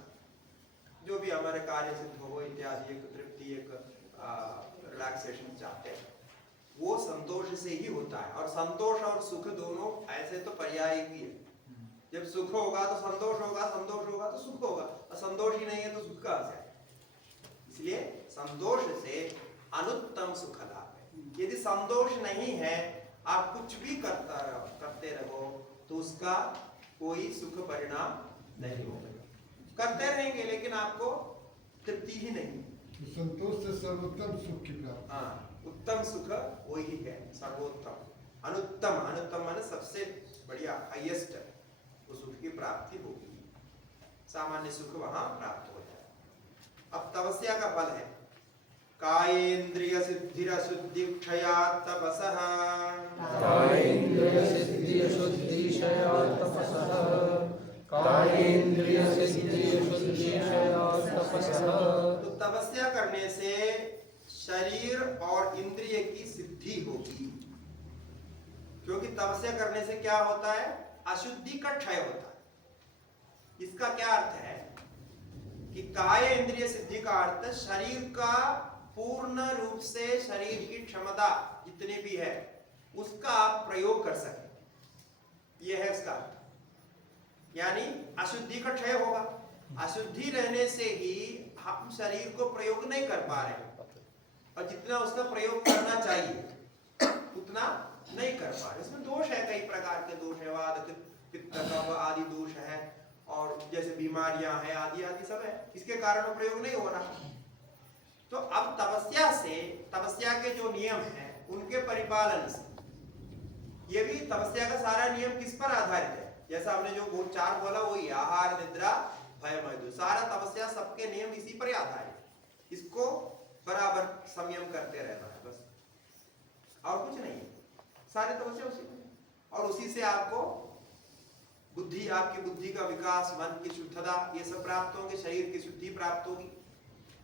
जो भी हमारे कार्य सिद्ध हो इत्यादि, एक तृप्ति, एक रिलैक्सेशन चाहते हैं, वो संतोष से ही होता है। और संतोष और सुख दोनों ऐसे तो पर्याय ही है। जब सुख होगा तो संतोष होगा, संतोष होगा तो सुख होगा, और संतोष ही नहीं है तो सुख कहां से आएगा? इसलिए संतोष से अनुत्तम सुख लाभ है। यदि संतोष नहीं है, आप कुछ भी करते रहो तो उसका कोई सुख परिणाम नहीं होगा। करते रहेंगे लेकिन आपको तृप्ति ही नहीं। तो संतोष से सर्वोत्तम सुख की प्राप्ति। हाँ, उत्तम सुख वही है, सर्वोत्तम। अनुत्तम, अनुत्तम माने सबसे बढ़िया, हाईएस्ट, वो सुख की प्राप्ति होगी। सामान्य सुख वहां प्राप्त हो जाए। अब तपस्या का फल है, कायेन्द्रिय सिद्धिर शुद्धि क्षया तपसः, कायेन्द्रिय सिद्धि शुद्धि क्षया तपसः, कायेन्द्रिय सिद्धि शुद्धि क्षया तपसः। तो तपस्या करने से शरीर और इंद्रिय की सिद्धि होगी, क्योंकि तपस्या करने से क्या होता है, अशुद्धि का क्षय होता है। इसका क्या अर्थ है कि काय इंद्रिय सिद्धि का अर्थ शरीर का पूर्ण रूप से, शरीर की क्षमता जितनी भी है उसका आप प्रयोग कर सके, यह है उसका। यानी अशुद्धि का क्षय होगा। अशुद्धि रहने से ही हम शरीर को प्रयोग नहीं कर पा रहे, और जितना उसका प्रयोग करना चाहिए उतना नहीं कर पा रहे। इसमें दोष है, कई प्रकार के दोष है, वात पित्त कफ आदि दोष है, और जैसे बीमारियां हैं आदि आदि सब है, इसके कारण प्रयोग नहीं हो रहा। तो अब तपस्या से, तपस्या के जो नियम हैं उनके परिपालन से, ये भी तपस्या का सारा नियम किस पर आधारित है, जैसा हमने जो 4 बोला वही, आहार निद्रा भय मधु, सारा तपस्या सबके नियम इसी पर आधारित। इसको बराबर संयम करते रहना है बस, और कुछ नहीं है। सारे तपस्या उसी में, और उसी से आपको बुद्धि, आपकी बुद्धि का विकास, मन की शुद्धता, ये सब प्राप्त होंगे, शरीर की शुद्धि प्राप्त होगी,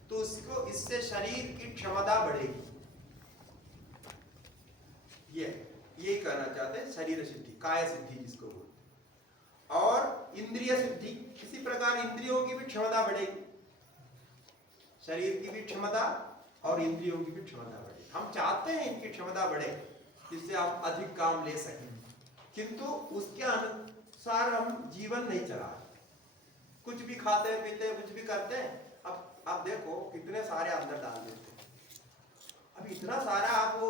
तो उसको, इससे शरीर की क्षमता बढ़ेगी। ये यही कहना चाहते हैं, शरीर सिद्धि, काय सिद्धि जिसको बोलते हैं। और इंद्रिय सिद्धि, इसी प्रकार इंद्रियों की भी क्षमता बढ़ेगी, शरीर की भी क्षमता और इंद्रियों की भी क्षमता बढ़ेगी। हम चाहते हैं इनकी क्षमता बढ़े जिससे आप अधिक काम ले सकें, किंतु उसके अनुसार हम जीवन नहीं चला रहे। कुछ भी खाते हैं, पीते हैं, कुछ भी करते हैं। अब आप देखो कितने सारे अंदर डाल देते हैं। अब इतना सारा आप वो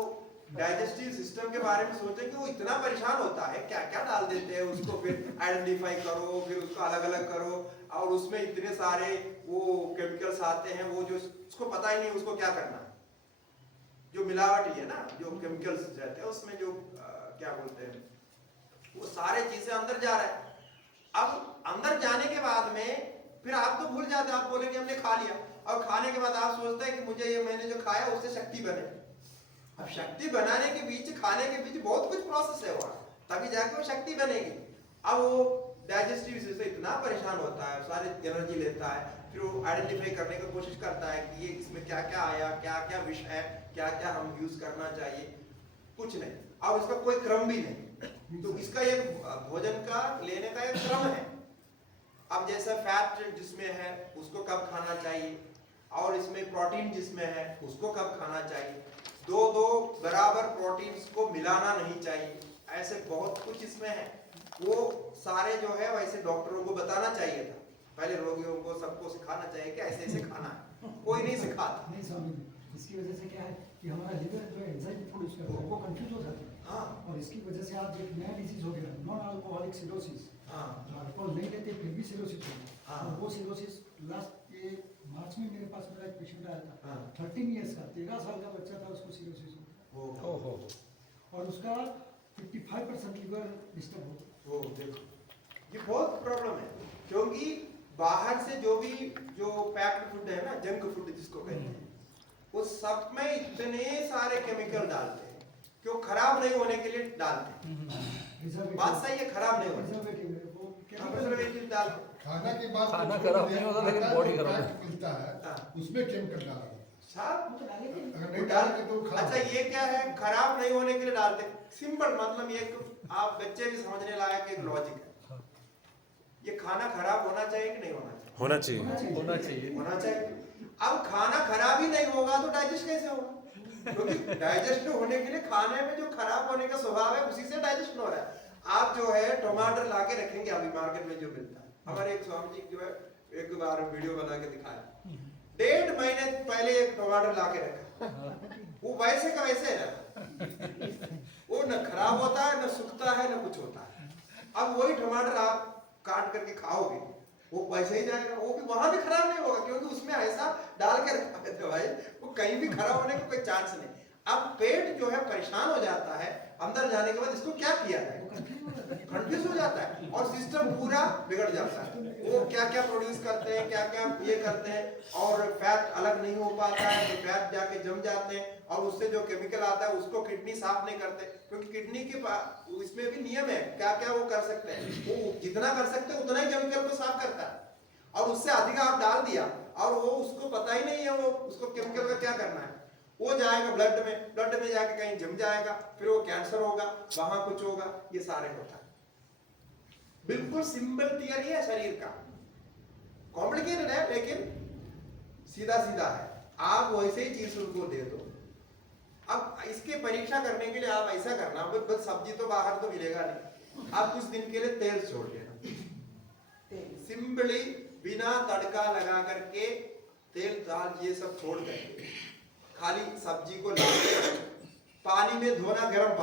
डाइजेस्टिव सिस्टम के बारे में सोचें कि वो इतना परेशान होता है, क्या क्या डाल देते हैं उसको, फिर आइडेंटिफाई करो, फिर उसको अलग अलग करो, और उसमें इतने सारे वो केमिकल्स आते हैं, वो जो उसको पता ही नहीं उसको क्या करना है। जो मिलावटी है ना, जो केमिकल्स रहते हैं उसमें, जो क्या बोलते हैं, वो सारे चीजें अंदर जा रहे हैं। अब अंदर जाने के बाद में फिर आप तो भूल जाते, आप बोलेंगे हमने खा लिया, और खाने के बाद आप सोचते हैं कि मुझे ये मैंने जो खाया उससे शक्ति बने। अब शक्ति बनाने के बीच, खाने के बीच बहुत कुछ प्रोसेस है वहाँ, तभी जाके वो शक्ति बनेगी। अब वो डाइजेस्टिव सिस्टम इतना परेशान होता है, सारी एनर्जी लेता है, फिर वो आइडेंटिफाई करने की कोशिश करता है कि ये इसमें क्या क्या आया, क्या क्या विष है, क्या क्या हम यूज करना चाहिए, कुछ नहीं। अब इसका कोई क्रम भी नहीं, तो इसका एक भोजन का लेने का एक क्रम है। अब जैसा फैट जिसमें है उसको कब खाना चाहिए, और इसमें प्रोटीन जिसमें है उसको कब खाना चाहिए, दो बराबर प्रोटीन्स को मिलाना नहीं चाहिए, ऐसे बहुत कुछ इसमें है। वो सारे जो है वैसे डॉक्टरों को बताना चाहिए था, पहले रोगियों को सबको सिखाना चाहिए कि ऐसे ऐसे खाना है, कोई नहीं सिखाता। नहीं स्वामी जी, इसकी वजह से क्या है कि हमारा लिवर जो एंजाइम प्रोड्यूस करता है वो कंफ्यूज हो जाता है। हाँ, और इसकी वजह से आज एक नया डिजीज हो गया, नॉन अल्कोहलिक सिरोसिस। हाँ, अल्कोहल नहीं लेते फिर भी सिरोसिस हो गया। हाँ। और वो सिरोसिस लास्ट ये मार्च में मेरे पास मेरा एक पेशेंट आया था, हाँ। 13 ईयर्स का, 13 साल का बच्चा था, उसको सिरोसिस हो गया। ओहो, और उसका 55% लिवर डिस्टर्ब हो गया। वो देखो ये बहुत प्रॉब्लम है, क्योंकि बाहर से जो भी जो पैक्ड फूड है ना, जंक फूड जिसको कहते हैं, वो सब में इतने सारे केमिकल डालते हैं कि वो खराब नहीं होने के लिए डालते हैं। बात सही है, खराब नहीं होने, प्रिजर्वेटिव है वो प्रिजर्वेटिव डालते हैं। खाना के बाद खाना कुछ खराब लोग नहीं होता, लेकिन आटा बॉडी जो खराब फैट मिलता है हाँ। उसमें केमिकल डाला जाता है। साहब, वो तो डालेंगे। अगर नहीं डालेंगे तो खराब अच्छा ये क्या है, खराब नहीं होने के लिए डालते हैं। सिंपल मतलब एक आप बच्चे भी समझने लायक एक लॉजिक है। ये खाना खराब होना चाहिए कि नहीं होना चाहिए? होना चाहिए। होना चाहिए। होना चाहिए। अब खाना खराब ही नहीं होगा तो डाइजेस्ट कैसे होगा? क्योंकि डाइजेस्ट होने के लिए खाने में जो खराब होने का स्वभाव है उसी से डाइजेस्ट हो रहा है। आप जो है टमाटर लाके रखेंगे अभी मार्केट में जो मिलता है, हमारे एक स्वामी जी जो है एक बार वीडियो बना के दिखाया, 1.5 महीने पहले एक टमाटर लाके रखा, वो वैसे का वैसे रहा, वो न खराब होता है, न सूखता है, न कुछ होता है। अब वही टमाटर आप काट करके खाओगे वो वैसे ही जाएगा, वो भी वहां भी खराब नहीं होगा, क्योंकि उसमें ऐसा डाल के रखा है भाई, वो कहीं भी खराब होने का कोई चांस नहीं। अब पेट जो है परेशान हो जाता है, अंदर जाने के बाद इसको क्या किया जाए, कंफ्यूज हो जाता है और सिस्टम पूरा बिगड़ जाता है। वो क्या क्या प्रोड्यूस करते हैं, क्या क्या ये करते हैं, और फैट अलग नहीं हो पाता है तो फैट जाके जम जाते हैं, और उससे जो केमिकल आता है उसको किडनी साफ नहीं करते, क्योंकि किडनी के इसमें भी नियम है क्या क्या वो कर सकते हैं, वो जितना कर सकते हैं उतना ही केमिकल को साफ करता है, और उससे अधिक आप डाल दिया और वो उसको पता ही नहीं है वो उसको केमिकल का क्या करना है, वो जाएगा ब्लड में जाके कहीं जम जाएगा, फिर वो कैंसर होगा, वहां कुछ होगा, ये सारे होता है। बिल्कुल सिंपल थियरी है शरीर का, कॉम्प्लिकेटेड है लेकिन सीधा सीधा है। आप वैसे ही चीज उनको दे दो। अब इसके परीक्षा करने के लिए आप ऐसा करना, बस सब्जी तो बाहर तो मिलेगा नहीं, आप कुछ दिन के लिए तेल छोड़ देना, सिंपली बिना तड़का लगा करके तेल दाल ये सब छोड़ करके खाली सब्जी को लाके पानी में धोना, गर्म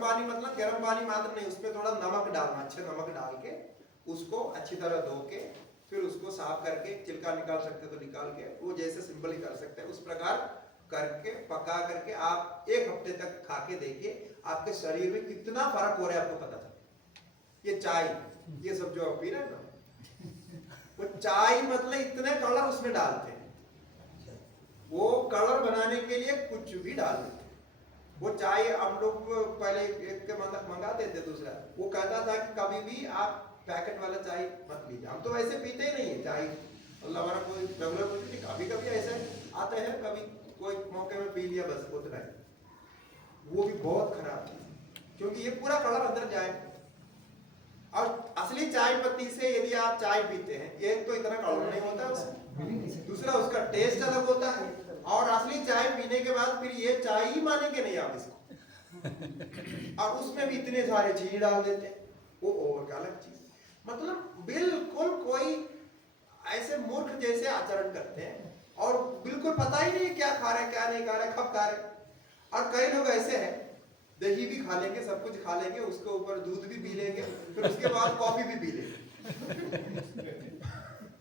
पानी मतलब गर्म पानी मात्र नहीं, उसमें थोड़ा नमक डालना, अच्छे नमक डाल के उसको अच्छी तरह धो के फिर उसको साफ करके छिलका निकाल सकते तो निकाल के, वो जैसे सिंपल ही कर सकते हैं उस प्रकार करके पका करके आप 1 हफ्ते तक खा के देखिए आपके शरीर में कितना फर्क हो रहा है आपको पता चले। ये चाय ये सब जो पी रहे हैं ना, वो चाय मतलब इतने कलर उसमें डालते हैं, वो कलर बनाने के लिए कुछ भी डाल देते हैं। वो चाय हम लोग पहले एक मंगाते थे, दूसरा वो कहता था कि कभी भी आप पैकेट वाला चाय मत लीजिए, हम तो वैसे पीते ही नहीं है चाय, मतलब हमारा कोई रेगुलर कुछ नहीं, कभी कभी ऐसे आते हैं, कभी कोई मौके में पी लिया बस उतना है, वो भी बहुत खराब चीज। क्योंकि ये पूरा कलर अंदर जाए। और असली चाय पत्ती से यदि आप चाय पीते हैं, एक तो इतना कलर नहीं होता उसमें, मिल ही नहीं सकती। दूसरा उसका टेस्ट अलग होता है, और असली चाय पीने के बाद फिर ये चाय ही मानेंगे नहीं आप इसको। और उसमें भी इतने सारे चीनी डाल देते हैं, वो और का अलग चीज। मतलब बिल्कुल कोई ऐसे मूर्ख जैसे आचरण करते हैं, और बिल्कुल पता ही नहीं क्या खा रहे क्या नहीं खा रहे, कब खा रहे। और कई लोग ऐसे हैं, दही भी खा लेंगे, सब कुछ खा लेंगे, उसके ऊपर दूध भी पी लेंगे, फिर उसके बाद कॉफी भी पी लेंगे।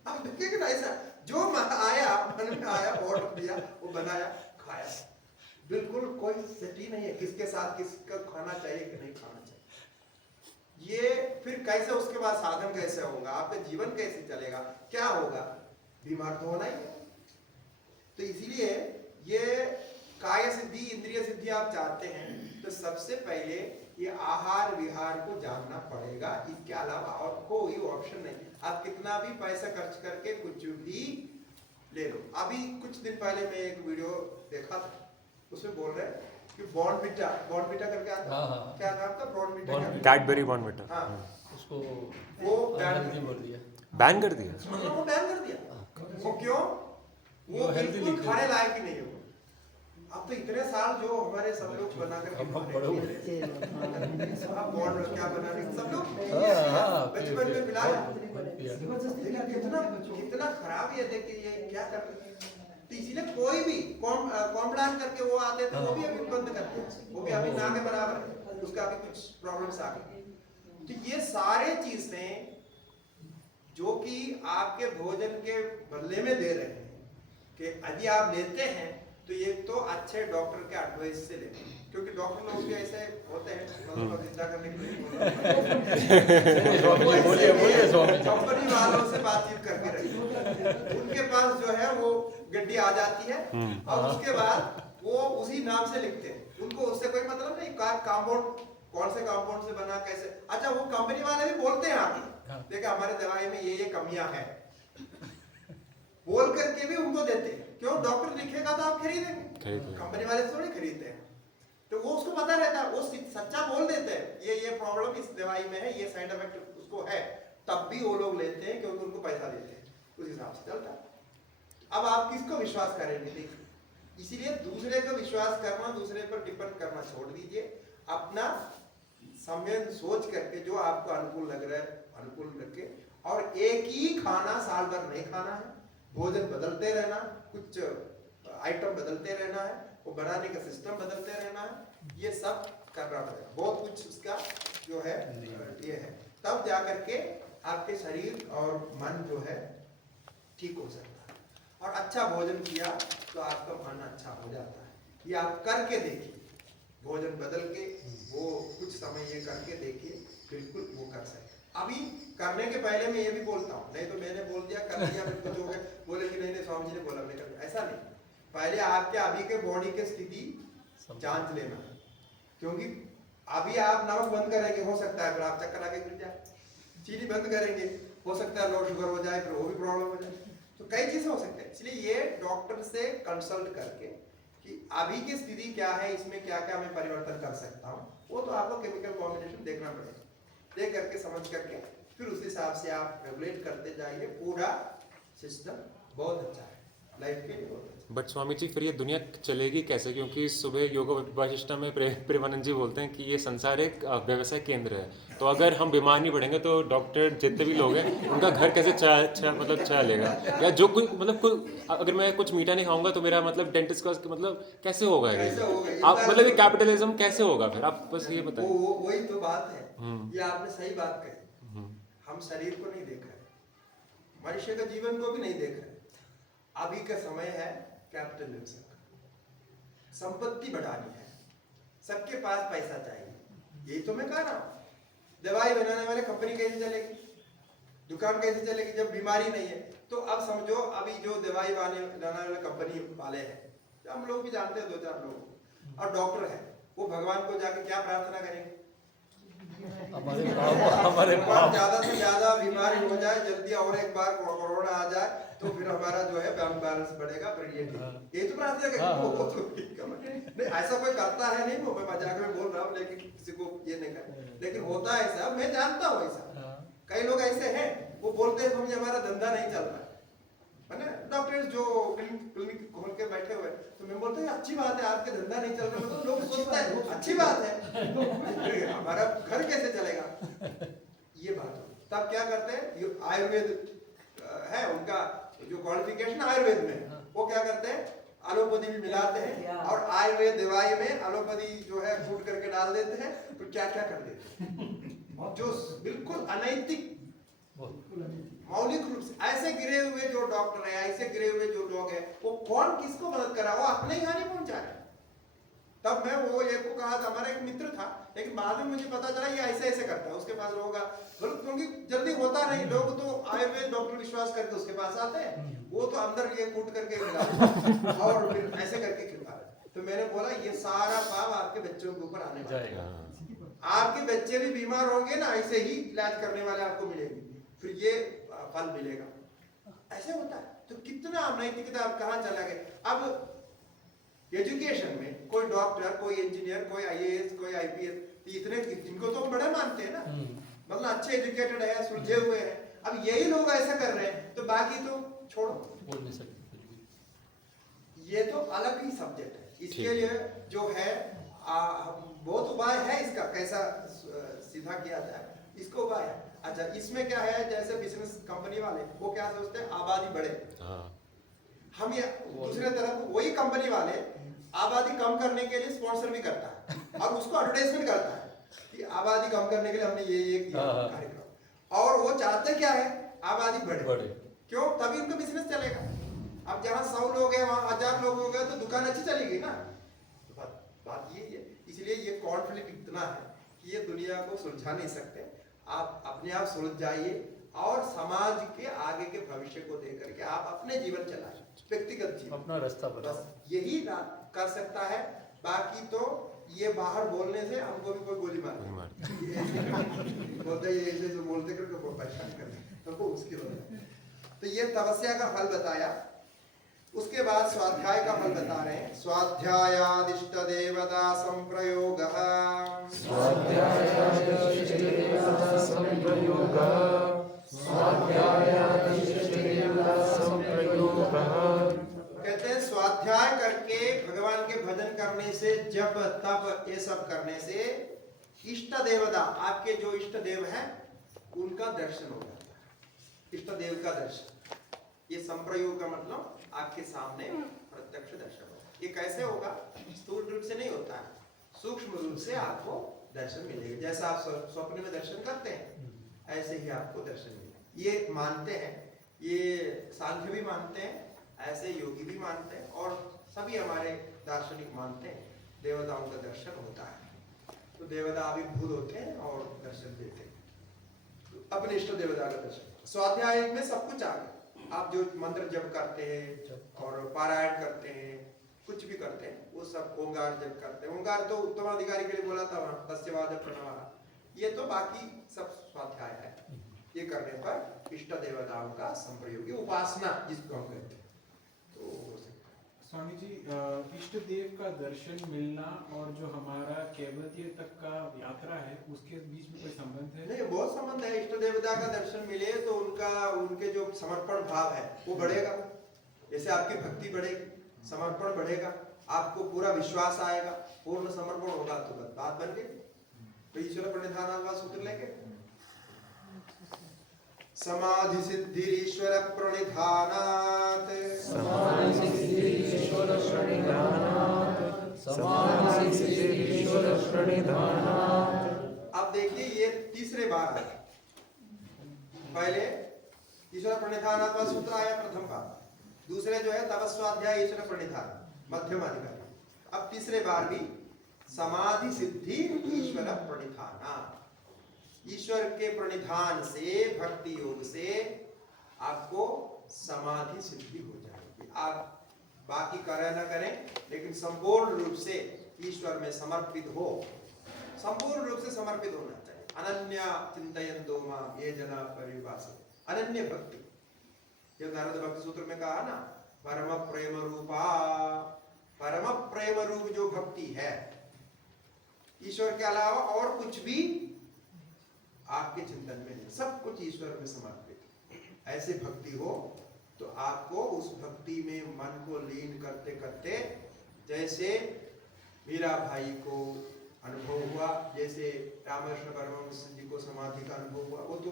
अब देखिए ना, ऐसा जो आया मन में आया, ऑर्डर दिया, वो बनाया, खाया। बिल्कुल कोई सेट नहीं है किसके साथ किसका खाना चाहिए कि नहीं खाना चाहिए। ये फिर कैसे, उसके बाद साधन कैसे होगा, आपका जीवन कैसे चलेगा, क्या होगा, बीमार तो होना ही है। तो इसीलिए ये काय सिद्धि, इंद्रिय सिद्धि आप चाहते हैं तो सबसे पहले ये आहार विहार को जानना पड़ेगा। इसके अलावा और कोई ऑप्शन नहीं। आप कितना भी पैसा खर्च करके कुछ भी ले लो। अभी कुछ दिन पहले मैं एक वीडियो देखा था, उसमें बोल रहे हैं कि बॉर्नविटा करके आता है, हाँ। क्या नाम था, बॉर्नविटा, कैडबरी बॉर्नविटा, हाँ, उसको वो बैन अनहेल्दी बोल दिया। बैन कर दिया। मतलब वो बैन कर दिया। वो क्यों? वो वो healthy बिल्कुल लिखते खाने हैं। लायक ही नहीं है वो। अब तो इतने साल जो हमारे सब लोग बना करके हम खाने बड़े हो लगे थे। अब बॉर्न क्या बना रहे सब लोग हाँ, बचपन में मिलाया। जबरदस्ती लेकिन खिलाते कितना हैं बच्चों को। कितना खराब ये देखिए, ये क्या कर रहे हैं। तो इसीलिए कोई भी कॉम्प्लान करके वो आते थे, वो भी अभी बंद करते हैं, वो भी अभी ना के बराबर है, उसका भी कुछ प्रॉब्लम्स आ गई। तो ये सारे चीजें जो कि आपके भोजन के बदले में दे रहे हैं, कि यदि आप लेते हैं तो ये तो अच्छे डॉक्टर के एडवाइस से लेते हैं, क्योंकि डॉक्टर लोग भी ऐसे होते हैं, मतलब जिंदा करने के लिए बोलिए स्वामी जी। कंपनी वालों से बातचीत करके रखते, उनके पास जो है वो गड्डी आ जाती है, और उसके बाद वो उसी नाम से लिखते हैं, उनको उससे कोई मतलब नहीं कंपाउंड कौन से कंपाउंड से बना, कैसे। अच्छा, वो कंपनी वाले भी बोलते हैं आगे, देखिए हमारे दवाई में ये कमियां हैं, बोल करके भी उनको देते हैं। क्यों? डॉक्टर लिखेगा तो आप खरीदेंगे, कंपनी वाले थोड़ी खरीदते हैं। तो वो उसको पता रहता है, वो सच्चा बोल देते हैं, ये प्रॉब्लम इस दवाई में है, ये साइड इफेक्ट उसको है, तब भी वो लोग लेते हैं क्योंकि उनको पैसा देते हैं, उस हिसाब से चलता है। अब आप किसको विश्वास करेंगे? देखिए, इसीलिए दूसरे को विश्वास करना, दूसरे पर डिपेंड करना छोड़ दीजिए। अपना संवेद सोच करके जो आपको अनुकूल लग रहा है अनुकूल रखे, और एक ही खाना साल भर नहीं खाना है, भोजन बदलते रहना, कुछ आइटम बदलते रहना है, वो बनाने का सिस्टम बदलते रहना है, ये सब करना पड़ेगा। बहुत कुछ उसका जो है ये है, तब जाकर के आपके शरीर और मन जो है ठीक हो सकता है। और अच्छा भोजन किया तो आपका मन अच्छा हो जाता है। ये आप करके देखिए, भोजन बदल के वो कुछ समय ये करके देखिए, बिल्कुल वो कर सकते। अभी करने के पहले मैं ये भी बोलता हूँ, नहीं तो मैंने बोल दिया कर दिया, फिर कुछ हो गए बोले कि नहीं स्वामी जी ने बोला मैं कर दिया, ऐसा नहीं। पहले आपके अभी के बॉडी की स्थिति जांच लेना है, क्योंकि अभी आप नमक बंद करेंगे, हो सकता है फिर आप चक्कर आके गिर जाए, चीनी बंद करेंगे, हो सकता है लो शुगर हो जाए, फिर वो भी प्रॉब्लम हो जाए। तो कई चीजें हो सकती है, इसलिए ये डॉक्टर से कंसल्ट करके कि अभी की स्थिति क्या है, इसमें क्या क्या मैं परिवर्तन कर सकता हूँ, वो तो आपको केमिकल कॉम्बिनेशन देखना पड़ेगा, देख करके समझ करके फिर उस हिसाब से आप रेगुलेट करते जाइए। पूरा सिस्टम बहुत अच्छा है, लाइफ के लिए बहुत अच्छा। बट स्वामी जी, फिर ये दुनिया चलेगी कैसे? क्योंकि सुबह योग वाशिष्ठा में प्रेमानंद जी बोलते हैं कि ये संसार एक व्यवसाय केंद्र है, तो अगर हम बीमार नहीं पड़ेंगे तो डॉक्टर जितने भी लोग हैं उनका घर कैसे चलेगा? या जो कोई मतलब अगर मैं कुछ मीठा नहीं खाऊंगा तो मेरा मतलब डेंटिस्ट का मतलब कैसे होगा ये? आप मतलब ये कैपिटलिज्म कैसे होगा फिर? आप बस ये बताएं। वही तो बात है, ये आपने सही बात कही। हम शरीर को नहीं देख रहे, मनुष्य का जीवन को भी नहीं देख रहे। अभी का समय है कैपिटलिज्म का, संपत्ति बढ़ानी है, सबके पास पैसा चाहिए, यही तो मैं कह रहा हूँ। दवाई बनाने वाले कंपनी कैसे चलेगी, दुकान कैसे चलेगी जब बीमारी नहीं है? तो अब समझो, अभी जो दवाई बनाने वाले कंपनी वाले हैं, हम लोग भी जानते हैं 2-4 लोग, और डॉक्टर है, वो भगवान को जाके क्या प्रार्थना करेंगे? हमारे भगवान ज्यादा से ज्यादा बीमारी हो जाए, जल्दी और एक बार कोरोना आ जाए तो फिर हमारा जो है बैंक बैलेंस बढ़ेगा, फिर ये ठीक। ये तो प्रार्थना है हाँ, कि वो तो ठीक है। नहीं ऐसा कोई करता है नहीं, वो मैं मजाक में बोल रहा हूँ, लेकिन किसी को ये नहीं कर, लेकिन होता है ऐसा, मैं जानता हूँ ऐसा। कई लोग ऐसे हैं, वो बोलते हैं मुझे हमारा धंधा नहीं चल रहा है ना। डॉक्टर्स जो क्लिनिक खोल के बैठे हुए, तो मैं बोलता हूँ अच्छी बात है, आपके धंधा नहीं चल रहा, मतलब लोग सोचते हैं अच्छी बात है, हमारा घर कैसे चलेगा, ये बात हो। तब क्या करते हैं, ये आयुर्वेद है उनका जो क्वालिफिकेशन आयुर्वेद में, वो क्या करते हैं एलोपैथी भी मिलाते हैं, और आयुर्वेद दवाई में एलोपैथी जो है फूट करके डाल देते हैं, तो क्या क्या कर देते हैं जो बिल्कुल अनैतिक, मौलिक रूप से ऐसे गिरे हुए जो डॉक्टर है, ऐसे गिरे हुए जो लोग हैं, वो कौन किसको मदद करा, वो अपने ही हानि पहुंचा रहे। तब मैं वो एक को कहा था, हमारा एक मित्र था, लेकिन बाद में मुझे पता चला ये ऐसे ऐसे करता है, उसके पास लोगों का, क्योंकि जल्दी होता नहीं, लोग तो आयुर्वेद डॉक्टर विश्वास करके उसके पास आते हैं, वो तो अंदर ये कूट करके खिला और फिर ऐसे करके खिला। तो मैंने बोला ये सारा पाप आपके बच्चों के ऊपर आने वाला है, आपके बच्चे भी बीमार होंगे ना, ऐसे ही इलाज करने वाले आपको मिलेंगे, फिर ये फल मिलेगा, ऐसे होता है। तो कितना अनैतिकता कहाँ चला गया। अब एजुकेशन में कोई डॉक्टर, कोई इंजीनियर, कोई आईएएस, कोई आईपीएस, इतने जिनको तो हम बड़े मानते हैं ना, मतलब अच्छे एजुकेटेड है, सुलझे हुए हैं, अब यही लोग ऐसा कर रहे हैं, तो बाकी तो छोड़ो, बोल नहीं सकते कुछ भी। ये तो अलग ही सब्जेक्ट है। इसके लिए जो है बहुत उपाय है इसका, कैसा सीधा किया जाए, इसको उपाय है। अच्छा, इसमें क्या है, जैसे बिजनेस कंपनी वाले वो क्या सोचते हैं आबादी बढ़े, हम ये दूसरे तरफ वही कंपनी वाले आबादी कम करने के लिए स्पॉन्सर भी करता है और उसको एडवर्टाइजमेंट करता है कि आबादी कम करने के लिए हमने ये किया कार्यक्रम, और वो चाहते क्या है आबादी बढ़े। क्यों? तभी उनका बिजनेस चलेगा। अब जहाँ 100 लोग हैं वहाँ 1000 लोग हो गए तो दुकान अच्छी चलेगी ना। तो बात यही है। इसलिए ये कॉन्फ्लिक्ट इतना है कि ये दुनिया को सुलझा नहीं सकते। आप अपने आप सुलझ जाइए और समाज के आगे के भविष्य को देकर के आप अपने जीवन चलाएं, व्यक्तिगत जीवन, अपना रास्ता बनाओ। बस यही कर सकता है। बाकी तो ये बाहर बोलने से हमको भी कोई गोली मार बोलते ये ऐसे जो बोलते करके बहुत परेशान कर तो उसकी वजह। तो ये तपस्या का फल बताया। उसके बाद स्वाध्याय का फल बता रहे हैं। स्वाध्यायादिष्ट देवता संप्रयोगः, कहते हैं स्वाध्याय करके भगवान के भजन करने से, जप तप ये सब करने से इष्ट देवता, आपके जो इष्ट देव हैं उनका दर्शन हो जाता है। इष्ट देव का दर्शन, ये संप्रयोग का मतलब आपके सामने प्रत्यक्ष दर्शन होगा। ये कैसे होगा? स्थूल रूप से नहीं होता है, सूक्ष्म रूप से आपको दर्शन मिलेगा। जैसा आप स्वप्न में दर्शन करते हैं ऐसे ही आपको दर्शन मिलेगा। ये मानते हैं, ये सांख्य भी मानते हैं, ऐसे योगी भी मानते हैं, और सभी हमारे दार्शनिक मानते हैं देवताओं का दर्शन होता है। तो देवता आविर्भूत होते हैं और दर्शन देते हैं, तो अपने इष्ट देवता का दर्शन। स्वाध्याय में सब कुछ आ गया। आप जो मंत्र जप करते हैं और पारायण करते हैं, कुछ भी करते हैं, वो सब ओंकार जप करते हैं। ओंकार तो उत्तम अधिकारी के लिए बोला था वहां, तस्यवाद प्रणव। ये तो बाकी सब स्वाध्याय है। ये करने पर इष्ट देवताओं का संप्रयोगी उपासना जिसको हम कहते हैं। तो स्वामी जी, इष्ट देव का दर्शन मिलना और जो हमारा कैवल्य तक का यात्रा है उसके बीच में कोई संबंध है? नहीं, बहुत संबंध है। इष्ट देवता का दर्शन मिले तो उनके जो समर्पण भाव है वो बढ़ेगा। जैसे आपकी भक्ति बढ़ेगी, समर्पण बढ़ेगा, आपको पूरा विश्वास आएगा, पूर्ण समर्पण होगा तो बात बन गई। तो ईश्वर प्रणिधान सूत्र लेंगे, समाधि सिद्धि ईश्वर प्रणिधानात्, अब देखिए ये तीसरे बार आया। पहले ईश्वर प्रणिधानात् वाला सूत्र आया प्रथम बार, दूसरे जो है तपस्वाध्याय ईश्वर प्रणिधान मध्यम अधिकारी। अब तीसरे बार भी समाधि सिद्धि ईश्वर प्रणिधानात्, ईश्वर के प्रणिधान से, भक्ति योग से आपको समाधि सिद्धि हो जाएगी। आप बाकी करें ना करें, लेकिन संपूर्ण रूप से ईश्वर में समर्पित हो, संपूर्ण रूप से समर्पित होना चाहिए। अनन्या चिंतयन्तो मां ये जना पर्युपासते, अनन्य भक्ति। जो नारद भक्ति सूत्र में कहा ना, परम प्रेम रूपा, परम प्रेम रूप जो भक्ति है, ईश्वर के अलावा और कुछ भी आपके चिंतन में नहीं, सब कुछ ईश्वर में समर्पित। ऐसे भक्ति हो तो आपको उस भक्ति में मन को लीन करते करते, जैसे मीरा भाई को अनुभव हुआ, जैसे रामकृष्ण परमहंस जी को समाधि का अनुभव हुआ, वो तो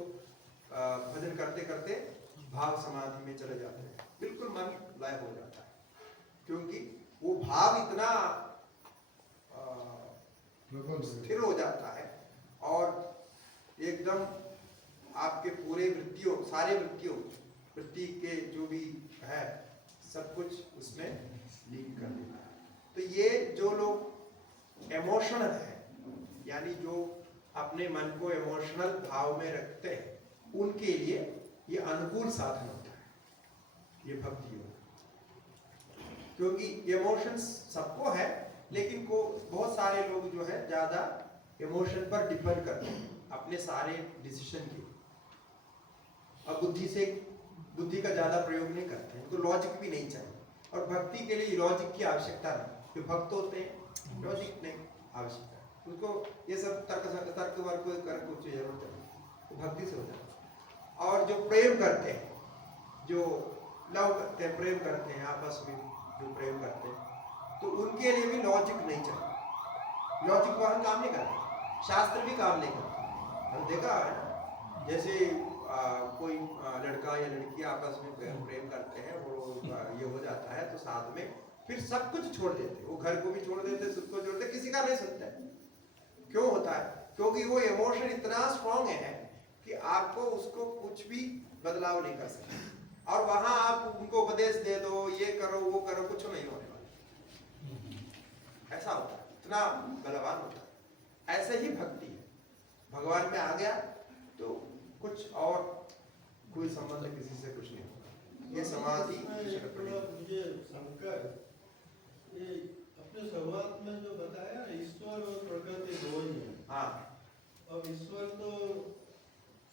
भजन करते करते भाव समाधि में चले जाते हैं, बिल्कुल मन लय हो जाता है, क्योंकि वो भाव इतना स्थिर हो जाता है और एकदम आपके पूरे वृत्तियों, सारे वृत्तियों, वृत्ति के जो भी है सब कुछ उसमें लीन कर देता है। तो ये जो लोग इमोशनल है, यानी जो अपने मन को इमोशनल भाव में रखते हैं, उनके लिए ये अनुकूल साधन होता है, ये भक्ति योग। क्योंकि इमोशंस सबको है, लेकिन को बहुत सारे लोग जो है ज्यादा इमोशन पर डिपेंड करते हैं अपने सारे डिसीजन के, और बुद्धि का ज्यादा प्रयोग नहीं करते हैं, उनको लॉजिक भी नहीं चाहिए। और भक्ति के लिए लॉजिक की आवश्यकता नहीं, जो भक्त होते हैं लॉजिक नहीं आवश्यकता, उसको ये सब तर्क वर्क कर कुछ जरूरत नहीं, तो भक्ति से हो जाता है। और जो प्रेम करते हैं, जो लव करते हैं, प्रेम करते हैं, आपस में जो प्रेम करते हैं, तो उनके लिए भी लॉजिक नहीं चाहिए। लॉजिक वहाँ काम नहीं करता, शास्त्र भी काम नहीं करता। हम देखा है ना, जैसे कोई लड़का या लड़की आपस में प्रेम करते हैं, वो ये हो जाता है तो साथ में फिर सब कुछ छोड़ देते, वो घर को भी छोड़ देते, सबको छोड़ देते, किसी का नहीं सुनते। क्यों होता है? क्योंकि वो इमोशन इतना स्ट्रॉन्ग है कि आपको उसको कुछ भी बदलाव नहीं कर सकते, और वहां आप उनको उपदेश दे दो, ये करो वो करो, कुछ नहीं होने वाला। ऐसा होता है, इतना बलवान होता है। ऐसे ही भक्ति है, भगवान में आ गया तो कुछ और कोई संबंध किसी से कुछ नहीं होगा। ये समाधि मुझे शंकर, ये अपने शुरुआत में जो बताया ईश्वर और प्रकृति दो ही है। हाँ, अब ईश्वर तो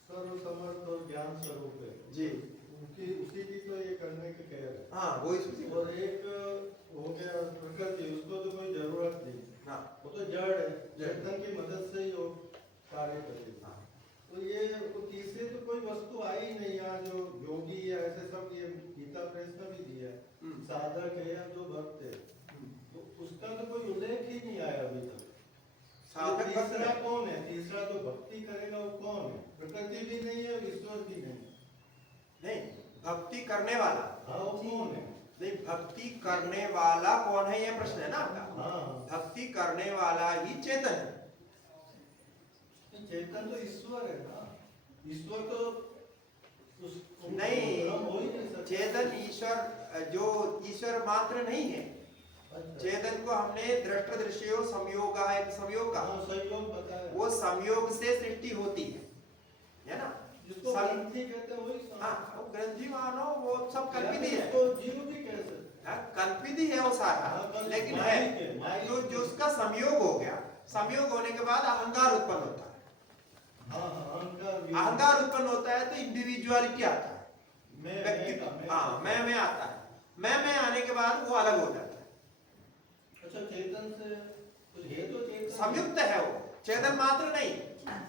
सर्व समर्थ और ज्ञान स्वरूप है जी, उसी की तो ये करने के कह रहे। हाँ वही सूची। और एक हो गया प्रकृति, उसको तो कोई जरूरत नहीं, हाँ, वो तो जड़ है, चेतन की मदद से ही वो कार्य करती है। तो ये तीसरे तो कोई वस्तु आई ही नहीं यहाँ, जो योगी है ऐसे सब, ये गीता प्रेस में भी दिया है, साधक है या जो भक्त है, तो उसका तो कोई उल्लेख ही नहीं आया अभी तक। साधक तीसरा कौन है? तीसरा तो भक्ति करेगा वो कौन है? प्रकृति भी नहीं है, ईश्वर भी नहीं। नहीं, भक्ति करने वाला। हाँ, वो कौन है? नहीं, भक्ति करने वाला कौन है, ये प्रश्न है ना आपका। हाँ, भक्ति करने वाला ही चेतन है। चेतन तो ईश्वर है ना, ईश्वर तो नहीं, चेतन ईश्वर, जो ईश्वर मात्र नहीं है। अच्छा। चेतन को हमने दृष्ट दृश्यो संयोग है, संयोग का, हाँ, संयोग बताया। वो संयोग से सृष्टि होती है ना। जिसको ग्रंथि कहते हैं वही संयोग। हाँ, वो ग्रंथि मानो, वो सब कल्पित ही है, उसको जीव भी कह सकते हैं। कल्पित ही है वो सारा, लेकिन है जो उसका संयोग हो गया, संयोग होने के बाद अहंकार उत्पन्न होता है। अहंकार उत्पन्न होता है तो इंडिविजुअलिटी आता है, व्यक्तित्व। हाँ, मैं आता है, मैं आने के बाद वो अलग हो जाता है। अच्छा, चेतन से तो ये तो चेतन संयुक्त है वो, चेतन मात्र नहीं,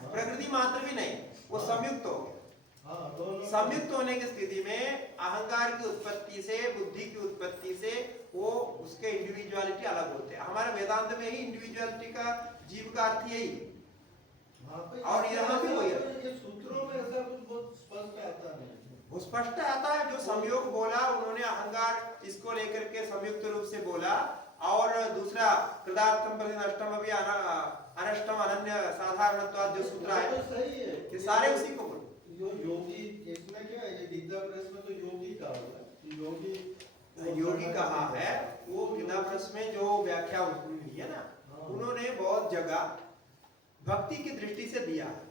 प्रकृति मात्र भी नहीं, वो संयुक्त हो गया। हाँ, दोनों संयुक्त होने की स्थिति में अहंकार की उत्पत्ति से, बुद्धि की उत्पत्ति से वो उसके इंडिविजुअलिटी अलग होते हैं। हमारे वेदांत में ही इंडिविजुअलिटी का, जीव का अर्थ यही है। और यहाँ भी वही है। ये सूत्रों में ऐसा कुछ बहुत स्पष्ट आता नहीं। वो स्पष्ट आता है, जो संयोग बोला उन्होंने, अहंकार इसको लेकर के संयुक्त रूप से बोला। और दूसरा कृदार्थम प्रतिनष्टम अभी अनष्टम अनन्य साधारणत्वाद जो सूत्र है, तो सही है, ये सारे उसी को बोले। योगी, इसमें क्या है, ये गीता प्रेस में तो योगी कहा है, योगी कहा है, वो गीता प्रेस में जो व्याख्या हुई है ना, उन्होंने बहुत जगह भक्ति की दृष्टि से दिया है।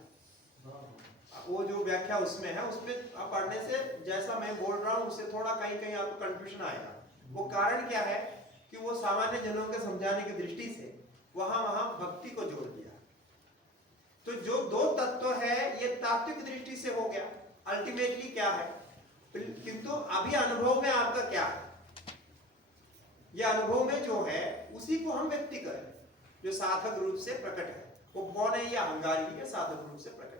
वो जो व्याख्या उसमें है, उसमें आप पढ़ने से, जैसा मैं बोल रहा हूँ उससे थोड़ा कहीं कहीं आपको कंफ्यूजन आएगा। वो कारण क्या है कि वो सामान्य जनों के समझाने की दृष्टि से वहां भक्ति को जोड़ दिया। तो जो दो तत्व है, ये तात्विक दृष्टि से हो गया। अल्टीमेटली क्या है, किंतु अभी अनुभव में आपका क्या है, ये अनुभव में जो है उसी को हम व्यक्ति करें, जो साधक रूप से प्रकट है। वो कौन है? ये अहंकारी है, साधक रूप से प्रकट है।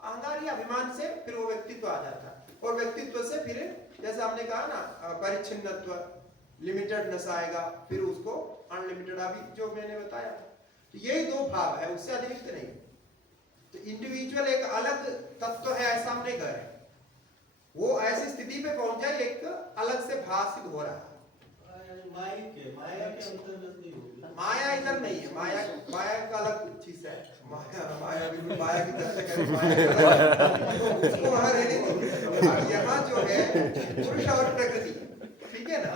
अहंकारी अभिमान से फिर वो व्यक्तित्व आ जाता है, और व्यक्तित्व से फिर जैसे हमने कहा ना, परिच्छिन्नत्व, लिमिटेडनेस आएगा, फिर उसको अनलिमिटेड, अभी जो मैंने बताया। तो यही दो भाव है, उससे अतिरिक्त नहीं। तो इंडिविजुअल एक अलग तत्व है ऐसा हम नहीं कह रहे, वो ऐसी स्थिति पे पहुंच जाए एक अलग से भाषित हो रहा है। माया के अंतर्गत नहीं होगी। माया इधर नहीं है, माया का अलग चीज है। माया बिल्कुल माया की तरह से करें, माया उसको वहां रहने दो। और यहाँ जो है पुरुष और प्रकृति, ठीक है ना,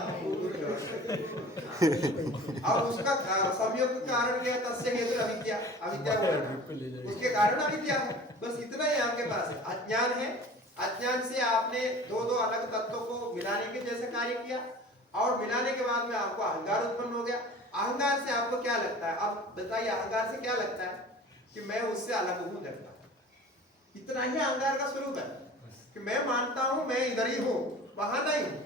और उसका संयोग का कारण क्या है? तस्य हेतु अविद्या, अविद्या बोला, उसके कारण अविद्या है। बस इतना ही आपके पास है। अज्ञान है, अज्ञान से आपने दो अलग तत्वों को मिलाने के जैसे कार्य किया, और मिलाने के बाद में आपको अहंकार उत्पन्न हो गया। अहंकार से आपको क्या लगता है? अब बताइए, अहंकार से क्या लगता है? कि मैं उससे अलग हूं, लगता है। इतना ही अहंकार का स्वरूप है कि मैं मानता हूं मैं इधर ही हूं, वहां नहीं हूं।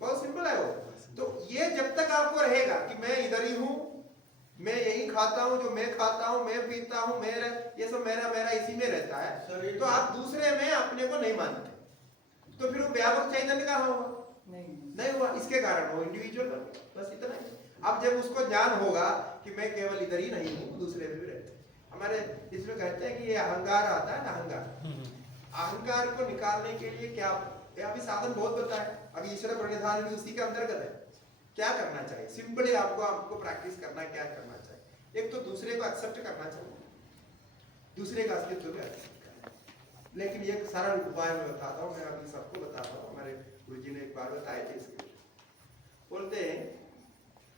बहुत सिंपल है वो। तो ये जब तक आपको रहेगा कि मैं इधर ही हूं, मैं यही खाता हूं, जो मैं खाता हूं, मैं पीता हूं, मेरा ये सब मेरा इसी में रहता है, तो आप दूसरे में अपने को नहीं मानते, तो फिर वो व्यापक चैतन्य का हुआ नहीं हुआ। इसके कारण वो इंडिविजुअल बन गया, बस इतना ही। अब जब उसको ज्ञान होगा कि मैं केवल इधर ही नहीं हूँ, दूसरे में भी रहते हैं। हमारे इसमें कहते हैं कि ये अहंकार आता है ना, अहंकार को निकालने के लिए क्या, अभी साधन बहुत बताए, अभी ईश्वर प्रणिधान भी उसी के अंतर्गत है। क्या करना चाहिए? सिंपली आपको प्रैक्टिस करना, क्या करना चाहिए? एक तो दूसरे को एक्सेप्ट करना चाहिए, दूसरे का अस्तित्व भी एक्सेप्ट करना। लेकिन एक सरल उपाय मैं बताता हूँ, मैं अभी सबको बताता हूँ। हमारे गुरु जी ने एक बार बताए थे इसके, बोलते हैं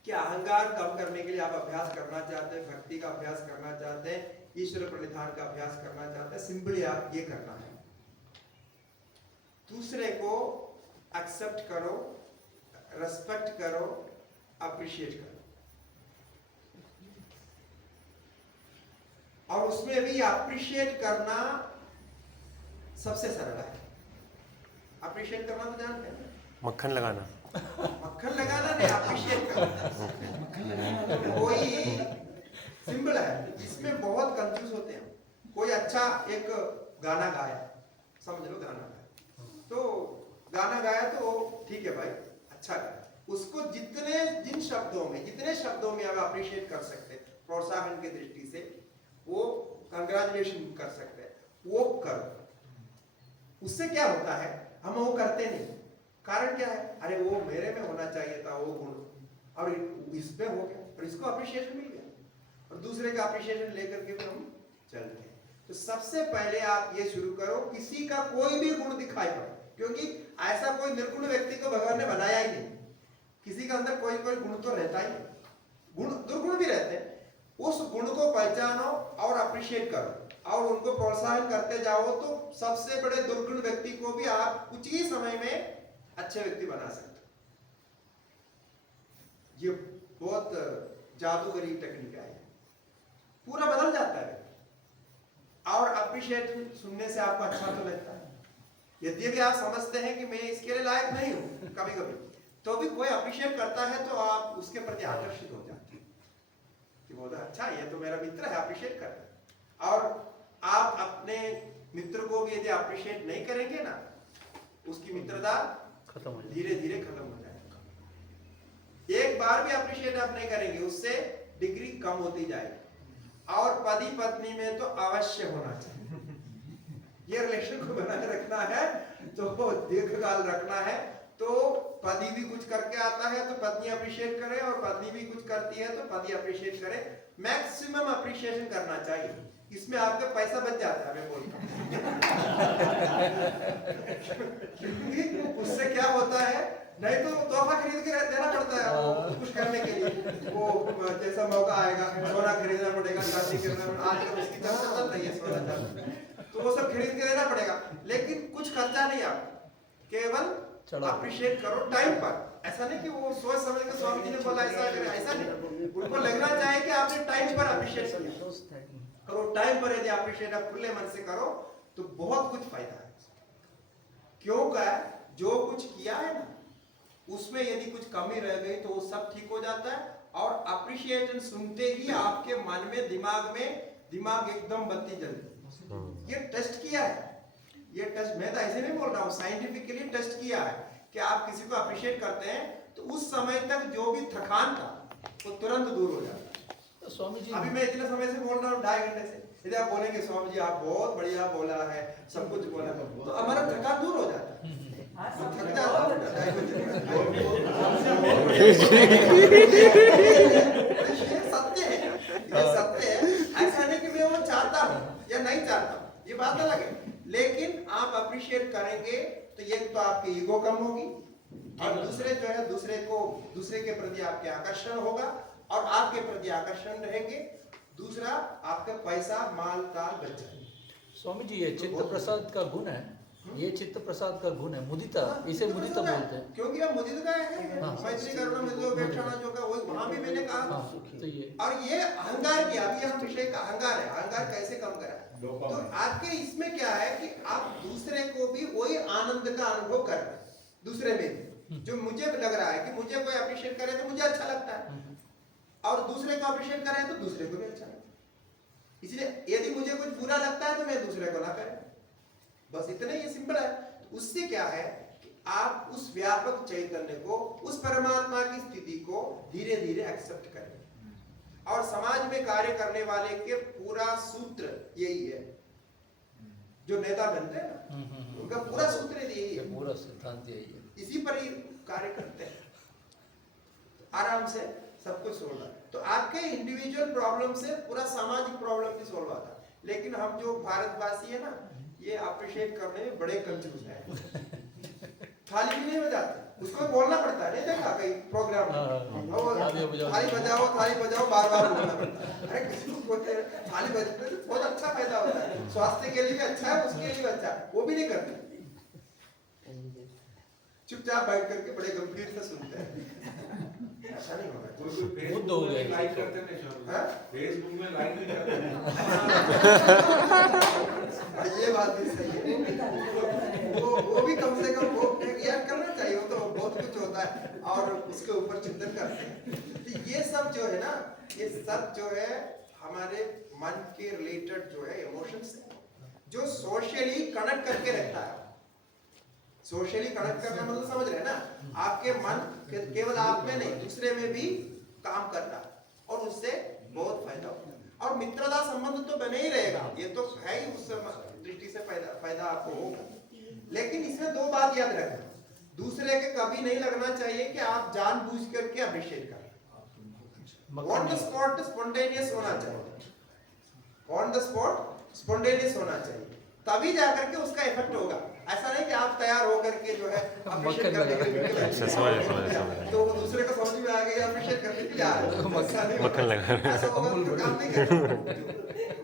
कि अहंकार कम करने के लिए आप अभ्यास करना चाहते हैं, भक्ति का अभ्यास करना चाहते हैं, ईश्वर प्रणिधान का अभ्यास करना चाहते हैं, सिंपली आप ये करना है, दूसरे को एक्सेप्ट करो, रेस्पेक्ट करो, अप्रिशिएट करो, और उसमें भी अप्रिशिएट करना सबसे सरल है। अप्रिशिएट करना तो जानते हैं, मक्खन लगाना, मक्खन लगाना नहीं, अप्रिशिएट करना कोई सिंपल है। इसमें बहुत कंफ्यूज होते हैं। कोई अच्छा एक गाना गाया, समझ लो गाना गाया, तो गाना गाया तो ठीक है भाई, अच्छा गाया, उसको जितने शब्दों में आप अप्रिशिएट कर सकते हैं, प्रोत्साहन की दृष्टि से वो कंग्रेचुलेशन कर सकते हैं, वो करो। उससे क्या होता है, हम वो करते नहीं। कारण क्या है? अरे वो मेरे में होना चाहिए था वो गुण, और इसमें हो गया, और इसको अप्रिशिएशन मिल गया, और दूसरे का अप्रिशिएशन लेकर के भी हम चलते हैं। तो सबसे पहले आप ये शुरू करो, किसी का कोई भी गुण दिखाई पड़े, क्योंकि ऐसा कोई निर्गुण व्यक्ति को भगवान ने बनाया ही नहीं। किसी का अंदर कोई गुण तो रहता ही, गुण दुर्गुण भी रहते हैं। उस गुण को पहचानो और अप्रिशिएट करो, और उनको प्रोत्साहन करते जाओ, तो सबसे बड़े दुर्गुण व्यक्ति को भी आप कुछ ही समय में अच्छे व्यक्ति बना सकते। ये बहुत जादूगरी टेक्निक है, पूरा बदल जाता है। और अप्रिशिएट सुनने से आपको अच्छा तो लगता है, यद्यपि आप समझते हैं कि मैं इसके लिए लायक नहीं हूं, कभी कभी तो भी कोई अप्रिशिएट करता है तो आप उसके प्रति आकर्षित हो जाते हैं कि बोला अच्छा ये तो मेरा मित्र है, अप्रिशिएट करता है। और आप अपने मित्र को भी यदि अप्रिशिएट नहीं करेंगे ना, उसकी मित्रता धीरे धीरे खत्म हो जाएगी। एक बार भी अप्रिशिएट आप नहीं करेंगे, उससे डिग्री कम होती जाएगी। और पति पत्नी में तो अवश्य होना चाहिए, ये रिलेशन को बनाए रखना है तो दीर्घकाल रखना है। तो पति भी कुछ करके आता है तो पत्नी अप्रिशिएट करे, और पत्नी भी कुछ करती है तो पति अप्रिशिएट करे। मैक्सिमम अप्रिशिएशन करना चाहिए, इसमें आपका पैसा बच जाता है, मैं बोलता हूँ। उससे क्या होता है, नहीं तो तोहफा खरीद के देना पड़ता है आपको कुछ करने के लिए। वो जैसा मौका आएगा सोना खरीदना पड़ेगा, शादी करना पड़ेगा, आजकल उसकी चर्चा चल रही है सोना चांदी, तो वो सब खरीद के देना पड़ेगा। लेकिन कुछ खर्चा नहीं, आप केवल अप्रिशिएट करो टाइम पर। ऐसा नहीं कि वो सोच समझ के स्वामी जी ने बोला ऐसा करे, ऐसा नहीं। उनको लगना चाहिए कि आपने टाइम पर अप्रिशिएट किया, करो टाइम पर। यदि अप्रिशिएट आप खुले मन से करो तो बहुत कुछ फायदा है। क्यों का है, जो कुछ किया है ना उसमें यदि कुछ कमी रह गई तो वो सब ठीक हो जाता है। और अप्रिशिएशन सुनते ही आपके मन में दिमाग एकदम बत्ती जलती। ये टेस्ट किया है, ये टेस्ट, मैं तो ऐसे नहीं बोल रहा हूँ, साइंटिफिकली टेस्ट किया है कि आप किसी को अप्रिशिएट करते हैं तो उस समय तक जो भी थकान था वो तुरंत दूर हो जाता है। तो स्वामी जी अभी मैं इतने समय से बोल रहा हूँ, 2.5 घंटे से, यदि आप बोलेंगे स्वामी जी आप बहुत बढ़िया बोला है, सब कुछ बोला है, तो हमारा थकान दूर हो जाता है। हाँ, तो सब थक जाता है, 2.5 बजे। ये सत्य है, ये सत्य है। ऐसा नहीं कि मैं वो चाहता हूँ या नहीं चाहता हूँ, ये बात अलग है। लेकिन आप अप्रिशिएट करेंगे तो ये तो आपकी ईगो कम होगी, और दूसरे जो है दूसरे के प्रति आपके आकर्षण होगा, और आपके प्रति आकर्षण रहेंगे। दूसरा आपका पैसा माल ताल बच जाएगा। स्वामी जी, ये चित्त प्रसाद का गुण है, ये चित्त प्रसाद का गुण है, मुदिता, इसे मुदिता बोलते हैं। क्योंकि हम मुदित का है, हाँ। मैत्री करुणा मित्रोपेक्षणा जो का, वही वहां भी मैंने कहा। हाँ, तो ये और ये अहंकार की, अभी हम विषय का अहंकार है, अहंकार कैसे कम करा। तो आपके इसमें क्या है कि आप दूसरे को भी वही आनंद का अनुभव कर रहे हैं, दूसरे में भी। जो मुझे लग रहा है कि मुझे कोई अप्रिशिएट करे तो मुझे अच्छा लगता है, और दूसरे को अप्रिशिएट करे तो दूसरे को भी अच्छा लगता है। इसलिए यदि मुझे कुछ बुरा लगता है तो मैं दूसरे को ना करें, बस इतना ही सिंपल है। उससे क्या है कि आप उस व्यापक चैतन्य को, उस परमात्मा की स्थिति को धीरे धीरे एक्सेप्ट करें। और समाज में कार्य करने वाले के पूरा सूत्र यही है, जो नेता बनते हैं ना, उनका पूरा सूत्र यही ये है, पूरा सिद्धांत यही है। इसी पर ही कार्य करते हैं, आराम से सब कुछ सोल्व है। तो आपके इंडिविजुअल प्रॉब्लम से पूरा सामाजिक प्रॉब्लम भी सोल्व होता है। लेकिन हम जो भारतवासी है ना, ये अप्रिशिएट करने में बड़े कंफ्यूज हैं। थाली भी नहीं बजाते, उसको बोलना पड़ता है, नहीं देखा कहीं प्रोग्राम में थाली बजाओ बार बोलना पड़ता है। अरे किसी को बोलते हैं थाली बजाते तो बहुत अच्छा फायदा होता है, स्वास्थ्य के लिए भी अच्छा है, उसके लिए भी अच्छा है, वो भी नहीं करते, चुपचाप बैठ करके बड़े गंभीर से सुनते हैं। ऐसा नहीं होगा। बुद्ध हो गए। लाइक करते नहीं सर, हाँ? फेसबुक में लाइक नहीं करते हैं। ये बात भी सही है, वो भी कम से कम वो याद करना चाहिए, वो तो बहुत कुछ होता है और उसके ऊपर चिंतन करते हैं। तो ये सब जो है ना, ये सब जो है हमारे मन के रिलेटेड जो है इमोशंस है, जो सोशली कनेक्ट करके रहता है। सोशली कनेक्ट करना मतलब समझ रहे हैं ना, आपके मन केवल आप में नहीं दूसरे में भी काम करता है, और उससे बहुत फायदा होता है। और मित्रता संबंध तो बने ही रहेगा, ये तो है ही, उस दृष्टि से फायदा आपको होगा। लेकिन इसमें 2 बात याद रखना, दूसरे के कभी नहीं लगना चाहिए कि आप जानबूझ करके अप्रिशिएट करें। ऑन द स्पॉट स्पॉन्टेनियस होना चाहिए, ऑन द स्पॉट स्पॉन्टेनियस होना चाहिए, तभी जाकर के उसका इफेक्ट होगा। ऐसा नहीं कि आप तैयार होकर के जो है अप्रिशिएट करने के लिए समझ तो वो दूसरे को समझ में आ गया, अप्रिशिएट करने के लिए आ रहे हैं, मक्खन लगा, ऐसा होगा तो काम नहीं करेगा,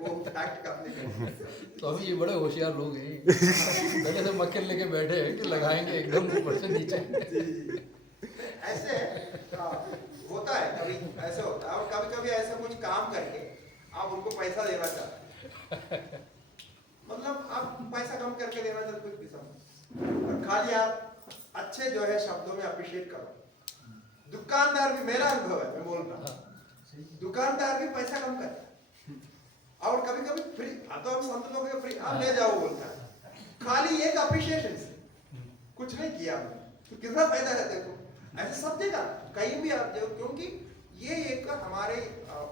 वो फैक्ट काम नहीं करेगा। तो अभी ये बड़े होशियार लोग हैं, पहले से मक्खन लेके बैठे हैं कि लगाएंगे एकदम ऊपर से नीचे। ऐसे होता है, कभी ऐसे होता है, और कभी कभी ऐसा कुछ काम करके आप उनको पैसा देना चाहते हैं, मतलब आप पैसा कम करके देना चाहते कुछ भी समझ, और खाली आप अच्छे जो है शब्दों में अप्रिशिएट करो। दुकानदार भी, मेरा अनुभव है, मैं बोल रहा हूँ, दुकानदार भी पैसा कम करता है, और कभी कभी फ्री, तो हम संत लोग फ्री, आप ले जाओ बोलता है, खाली एक अप्रिशिएशन से, कुछ नहीं किया तो कितना फायदा है। देखो ऐसे सब देगा कहीं भी आप, क्योंकि ये एक हमारे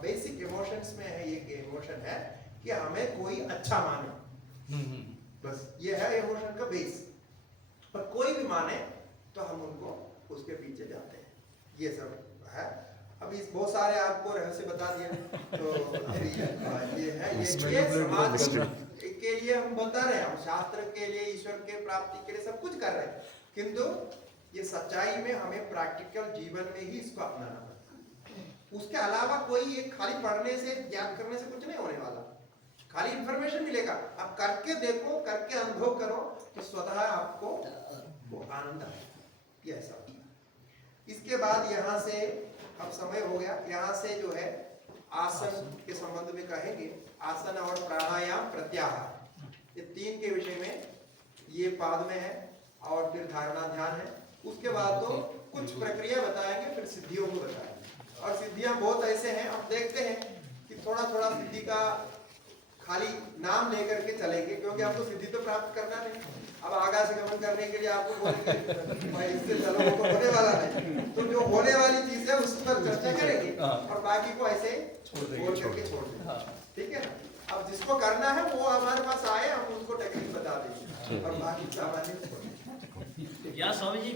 बेसिक इमोशंस में है, ये इमोशन है कि हमें कोई अच्छा माने, बस ये है इमोशन का बेस। पर कोई भी माने तो हम उनको उसके पीछे जाते हैं, ये सब है। अभी बहुत सारे आपको रहस्य बता दिया, तो अभी ये है, ये समाज के लिए हम बता रहे हैं, हम शास्त्र के लिए, ईश्वर के प्राप्ति के लिए सब कुछ कर रहे हैं, किंतु ये सच्चाई में हमें प्रैक्टिकल जीवन में ही इसको अपनाना पड़ता है। उसके अलावा कोई ये खाली पढ़ने से, ज्ञान करने से कुछ नहीं होने वाला, खाली इंफॉर्मेशन मिलेगा, आप करके देखो, करके अनुभव करो तो स्वतः आपको वो आनंद आएगा। ये ऐसा होता है। इसके बाद यहाँ से, अब समय हो गया, यहाँ से जो है आसन के संबंध में कहेंगे, आसन और प्राणायाम प्रत्याहार, ये 3 के विषय में ये पाद में है। और फिर धारणा ध्यान है। उसके बाद तो कुछ प्रक्रिया बताएंगे, फिर सिद्धियों को बताएंगे। और सिद्धियां बहुत ऐसे हैं, अब देखते हैं कि थोड़ा थोड़ा सिद्धि का खाली नाम लेकर के चलेंगे, क्योंकि आपको सिद्धि तो प्राप्त करना नहीं। अब आकाश गमन करने के लिए आपको बोलेंगे भाई इससे चलो, वो तो होने वाला नहीं। तो जो होने वाली चीज है उस पर चर्चा करेंगे और बाकी को ऐसे बोल करके छोड़ देंगे, ठीक है ना। अब जिसको करना है वो हमारे पास आए, हम उसको टेक्निक बता देंगे और बाकी सामान्य छोड़ देंगे। या स्वामी जी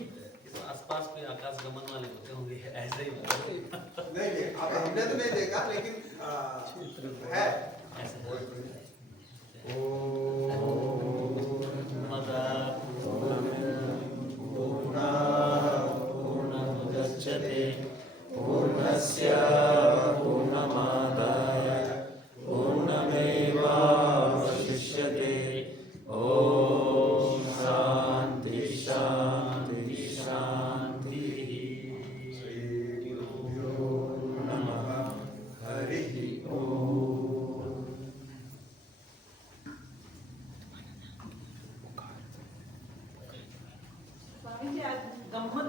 इस आसपास में आकाश गमन वाले होते होंगे, ऐसे ही नहीं, अब हमने तो नहीं देखा, लेकिन है ऐसे पूर्णस्य पूर्णमादाय पूर्णमेवावशिष्यते। ओम शांति शांति शांति। श्री गुरुभ्यो नमः। हरि ओम। स्वामी जी आज गम्मत